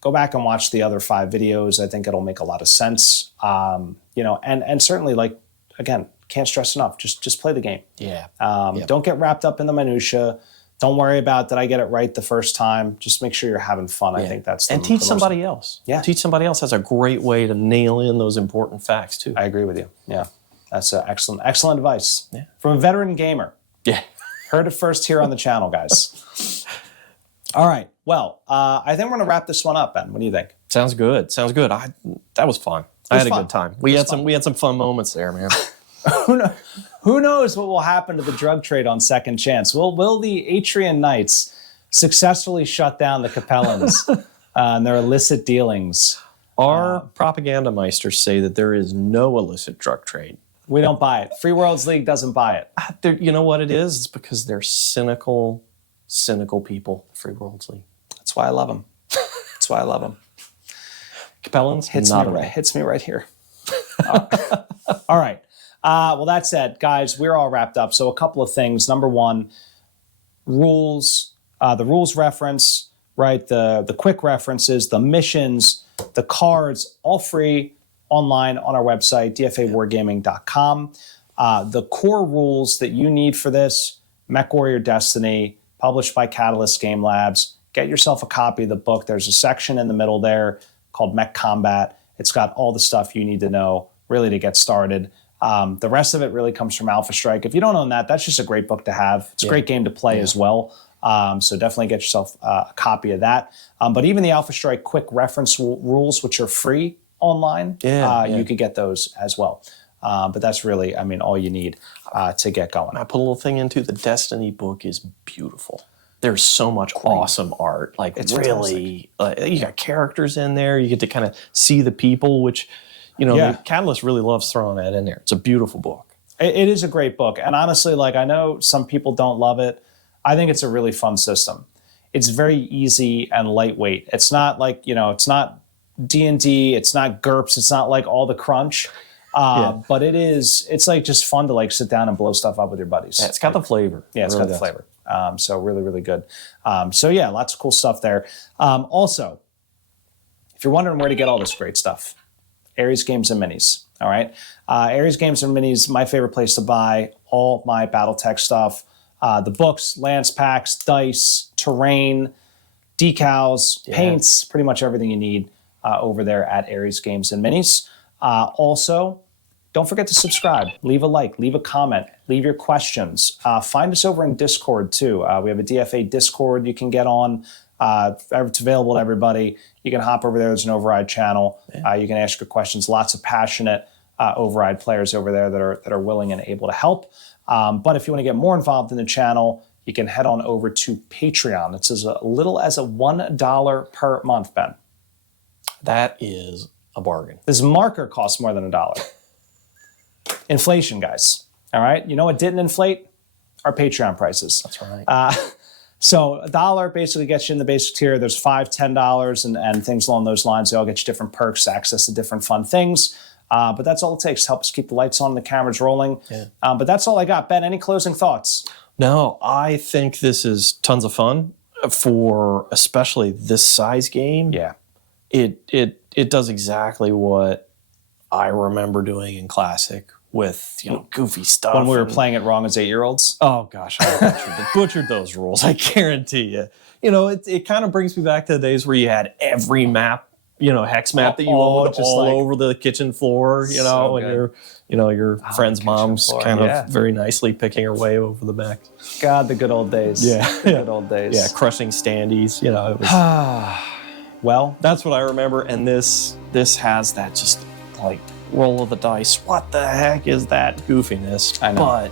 go back and watch the other 5 videos. I think it'll make a lot of sense. And certainly, like, again, can't stress enough. Just play the game. Yeah. Don't get wrapped up in the minutia. Don't worry about did I get it right the first time. Just make sure you're having fun. I think that's and teach somebody else. Yeah, teach somebody else. That's a great way to nail in those important facts too. I agree with you. Yeah, that's excellent advice from a veteran gamer. Yeah, heard it first here on the channel, guys. All right. Well, I think we're gonna wrap this one up, Ben. What do you think? Sounds good. That was fun. I had a good time. We had some fun moments there, man. Who knows what will happen to the drug trade on Second Chance? Will the Atrian Knights successfully shut down the Capellans and their illicit dealings? Our propaganda meisters say that there is no illicit drug trade. We don't buy it. Free Worlds League doesn't buy it. You know what it is? It's because they're cynical people, Free Worlds League. That's why I love them. That's why I love them. Capellans hits me right here. All right. Well, that said, guys, we're all wrapped up. So a couple of things. Number one, rules, the rules reference, right? The quick references, the missions, the cards, all free online on our website, dfawargaming.com. The core rules that you need for this, MechWarrior Destiny, published by Catalyst Game Labs. Get yourself a copy of the book. There's a section in the middle there called Mech Combat. It's got all the stuff you need to know really to get started. The rest of it really comes from Alpha Strike. If you don't own that, that's just a great book to have. It's a great game to play as well. So definitely get yourself a copy of that. But even the Alpha Strike quick reference rules, which are free online, you could get those as well. But that's really, all you need to get going. I put a little thing into the Destiny book is beautiful. There's so much awesome art. Like it's really, you got characters in there. You get to kind of see the people, which, the Catalyst really loves throwing that in there. It's a beautiful book. It is a great book. And honestly, I know some people don't love it. I think it's a really fun system. It's very easy and lightweight. It's not like, it's not D&D. It's not GURPS. It's not like all the crunch. But it's like just fun to sit down and blow stuff up with your buddies. Yeah, it's got the flavor. Yeah, it's got the flavor. So really, really good. So yeah, lots of cool stuff there. Also, if you're wondering where to get all this great stuff, Ares Games and Minis. All right. Ares Games and Minis, my favorite place to buy all my BattleTech stuff. The books, lance packs, dice, terrain, decals, paints, pretty much everything you need over there at Ares Games and Minis. Also, don't forget to subscribe, leave a like, leave a comment, leave your questions. Find us over in Discord too. We have a DFA Discord you can get on. It's available to everybody. You can hop over there. There's an Override channel. You can ask your questions. Lots of passionate Override players over there that are willing and able to help. But if you want to get more involved in the channel, you can head on over to Patreon. It's as little as $1 per month, Ben. That is a bargain. This marker costs more than $1. Inflation, guys. All right. You know what didn't inflate? Our Patreon prices. That's right. So $1 basically gets you in the basic tier. There's $5, $10, and things along those lines. They all get you different perks, access to different fun things. But that's all it takes to help us keep the lights on and the cameras rolling. Yeah. But that's all I got. Ben, any closing thoughts? No, I think this is tons of fun for especially this size game. Yeah. It does exactly what I remember doing in Classic with goofy stuff. When we were playing it wrong as 8-year-olds. Oh gosh, I butchered those rules. I guarantee you. It kind of brings me back to the days where you had every map, hex map that you owned just all like- over the kitchen floor. So and your friend's mom's floor, kind yeah. of very nicely picking her way over the back. God, the good old days. Yeah. The good old days. Yeah, crushing standees. It was. Well, That's what I remember, and this has that just like roll of the dice. What the heck is that goofiness? I know. But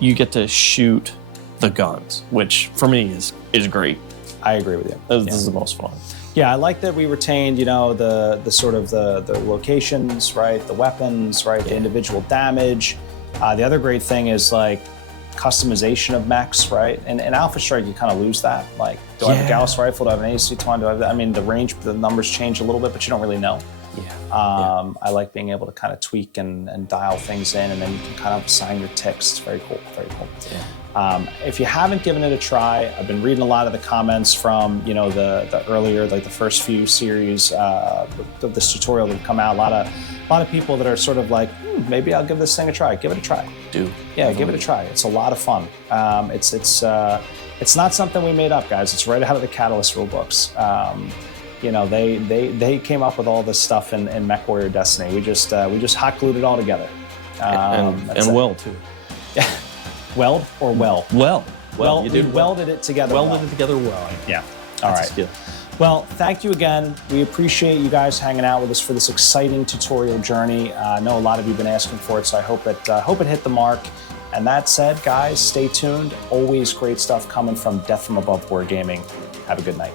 you get to shoot the guns, which for me is great. I agree with you. This is the most fun. Yeah, I like that we retained, the sort of the locations, right? The weapons, right? The individual damage. The other great thing is like customization of mechs, right? And in Alpha Strike, you kind of lose that. Like, do I have a Gauss rifle? Do I have an AC-20? The range, the numbers change a little bit, but you don't really know. Yeah. I like being able to kind of tweak and dial things in, and then you can kind of assign your ticks. It's very cool, very cool. Yeah. If you haven't given it a try, I've been reading a lot of the comments from the earlier, like the first few series of this tutorial that have come out. A lot of people that are sort of like, maybe I'll give this thing a try. Give it a try. Give it a try. It's a lot of fun. It's not something we made up, guys. It's right out of the Catalyst rule books. They came up with all this stuff in MechWarrior Destiny. We just hot glued it all together. And well too. Yeah. Weld or well? Well, you did welded it together. welded it together well. Yeah. That's All a right. skill. Well, thank you again. We appreciate you guys hanging out with us for this exciting tutorial journey. I know a lot of you have been asking for it, so I hope it hit the mark. And that said, guys, stay tuned. Always great stuff coming from Death from Above Wargaming. Have a good night.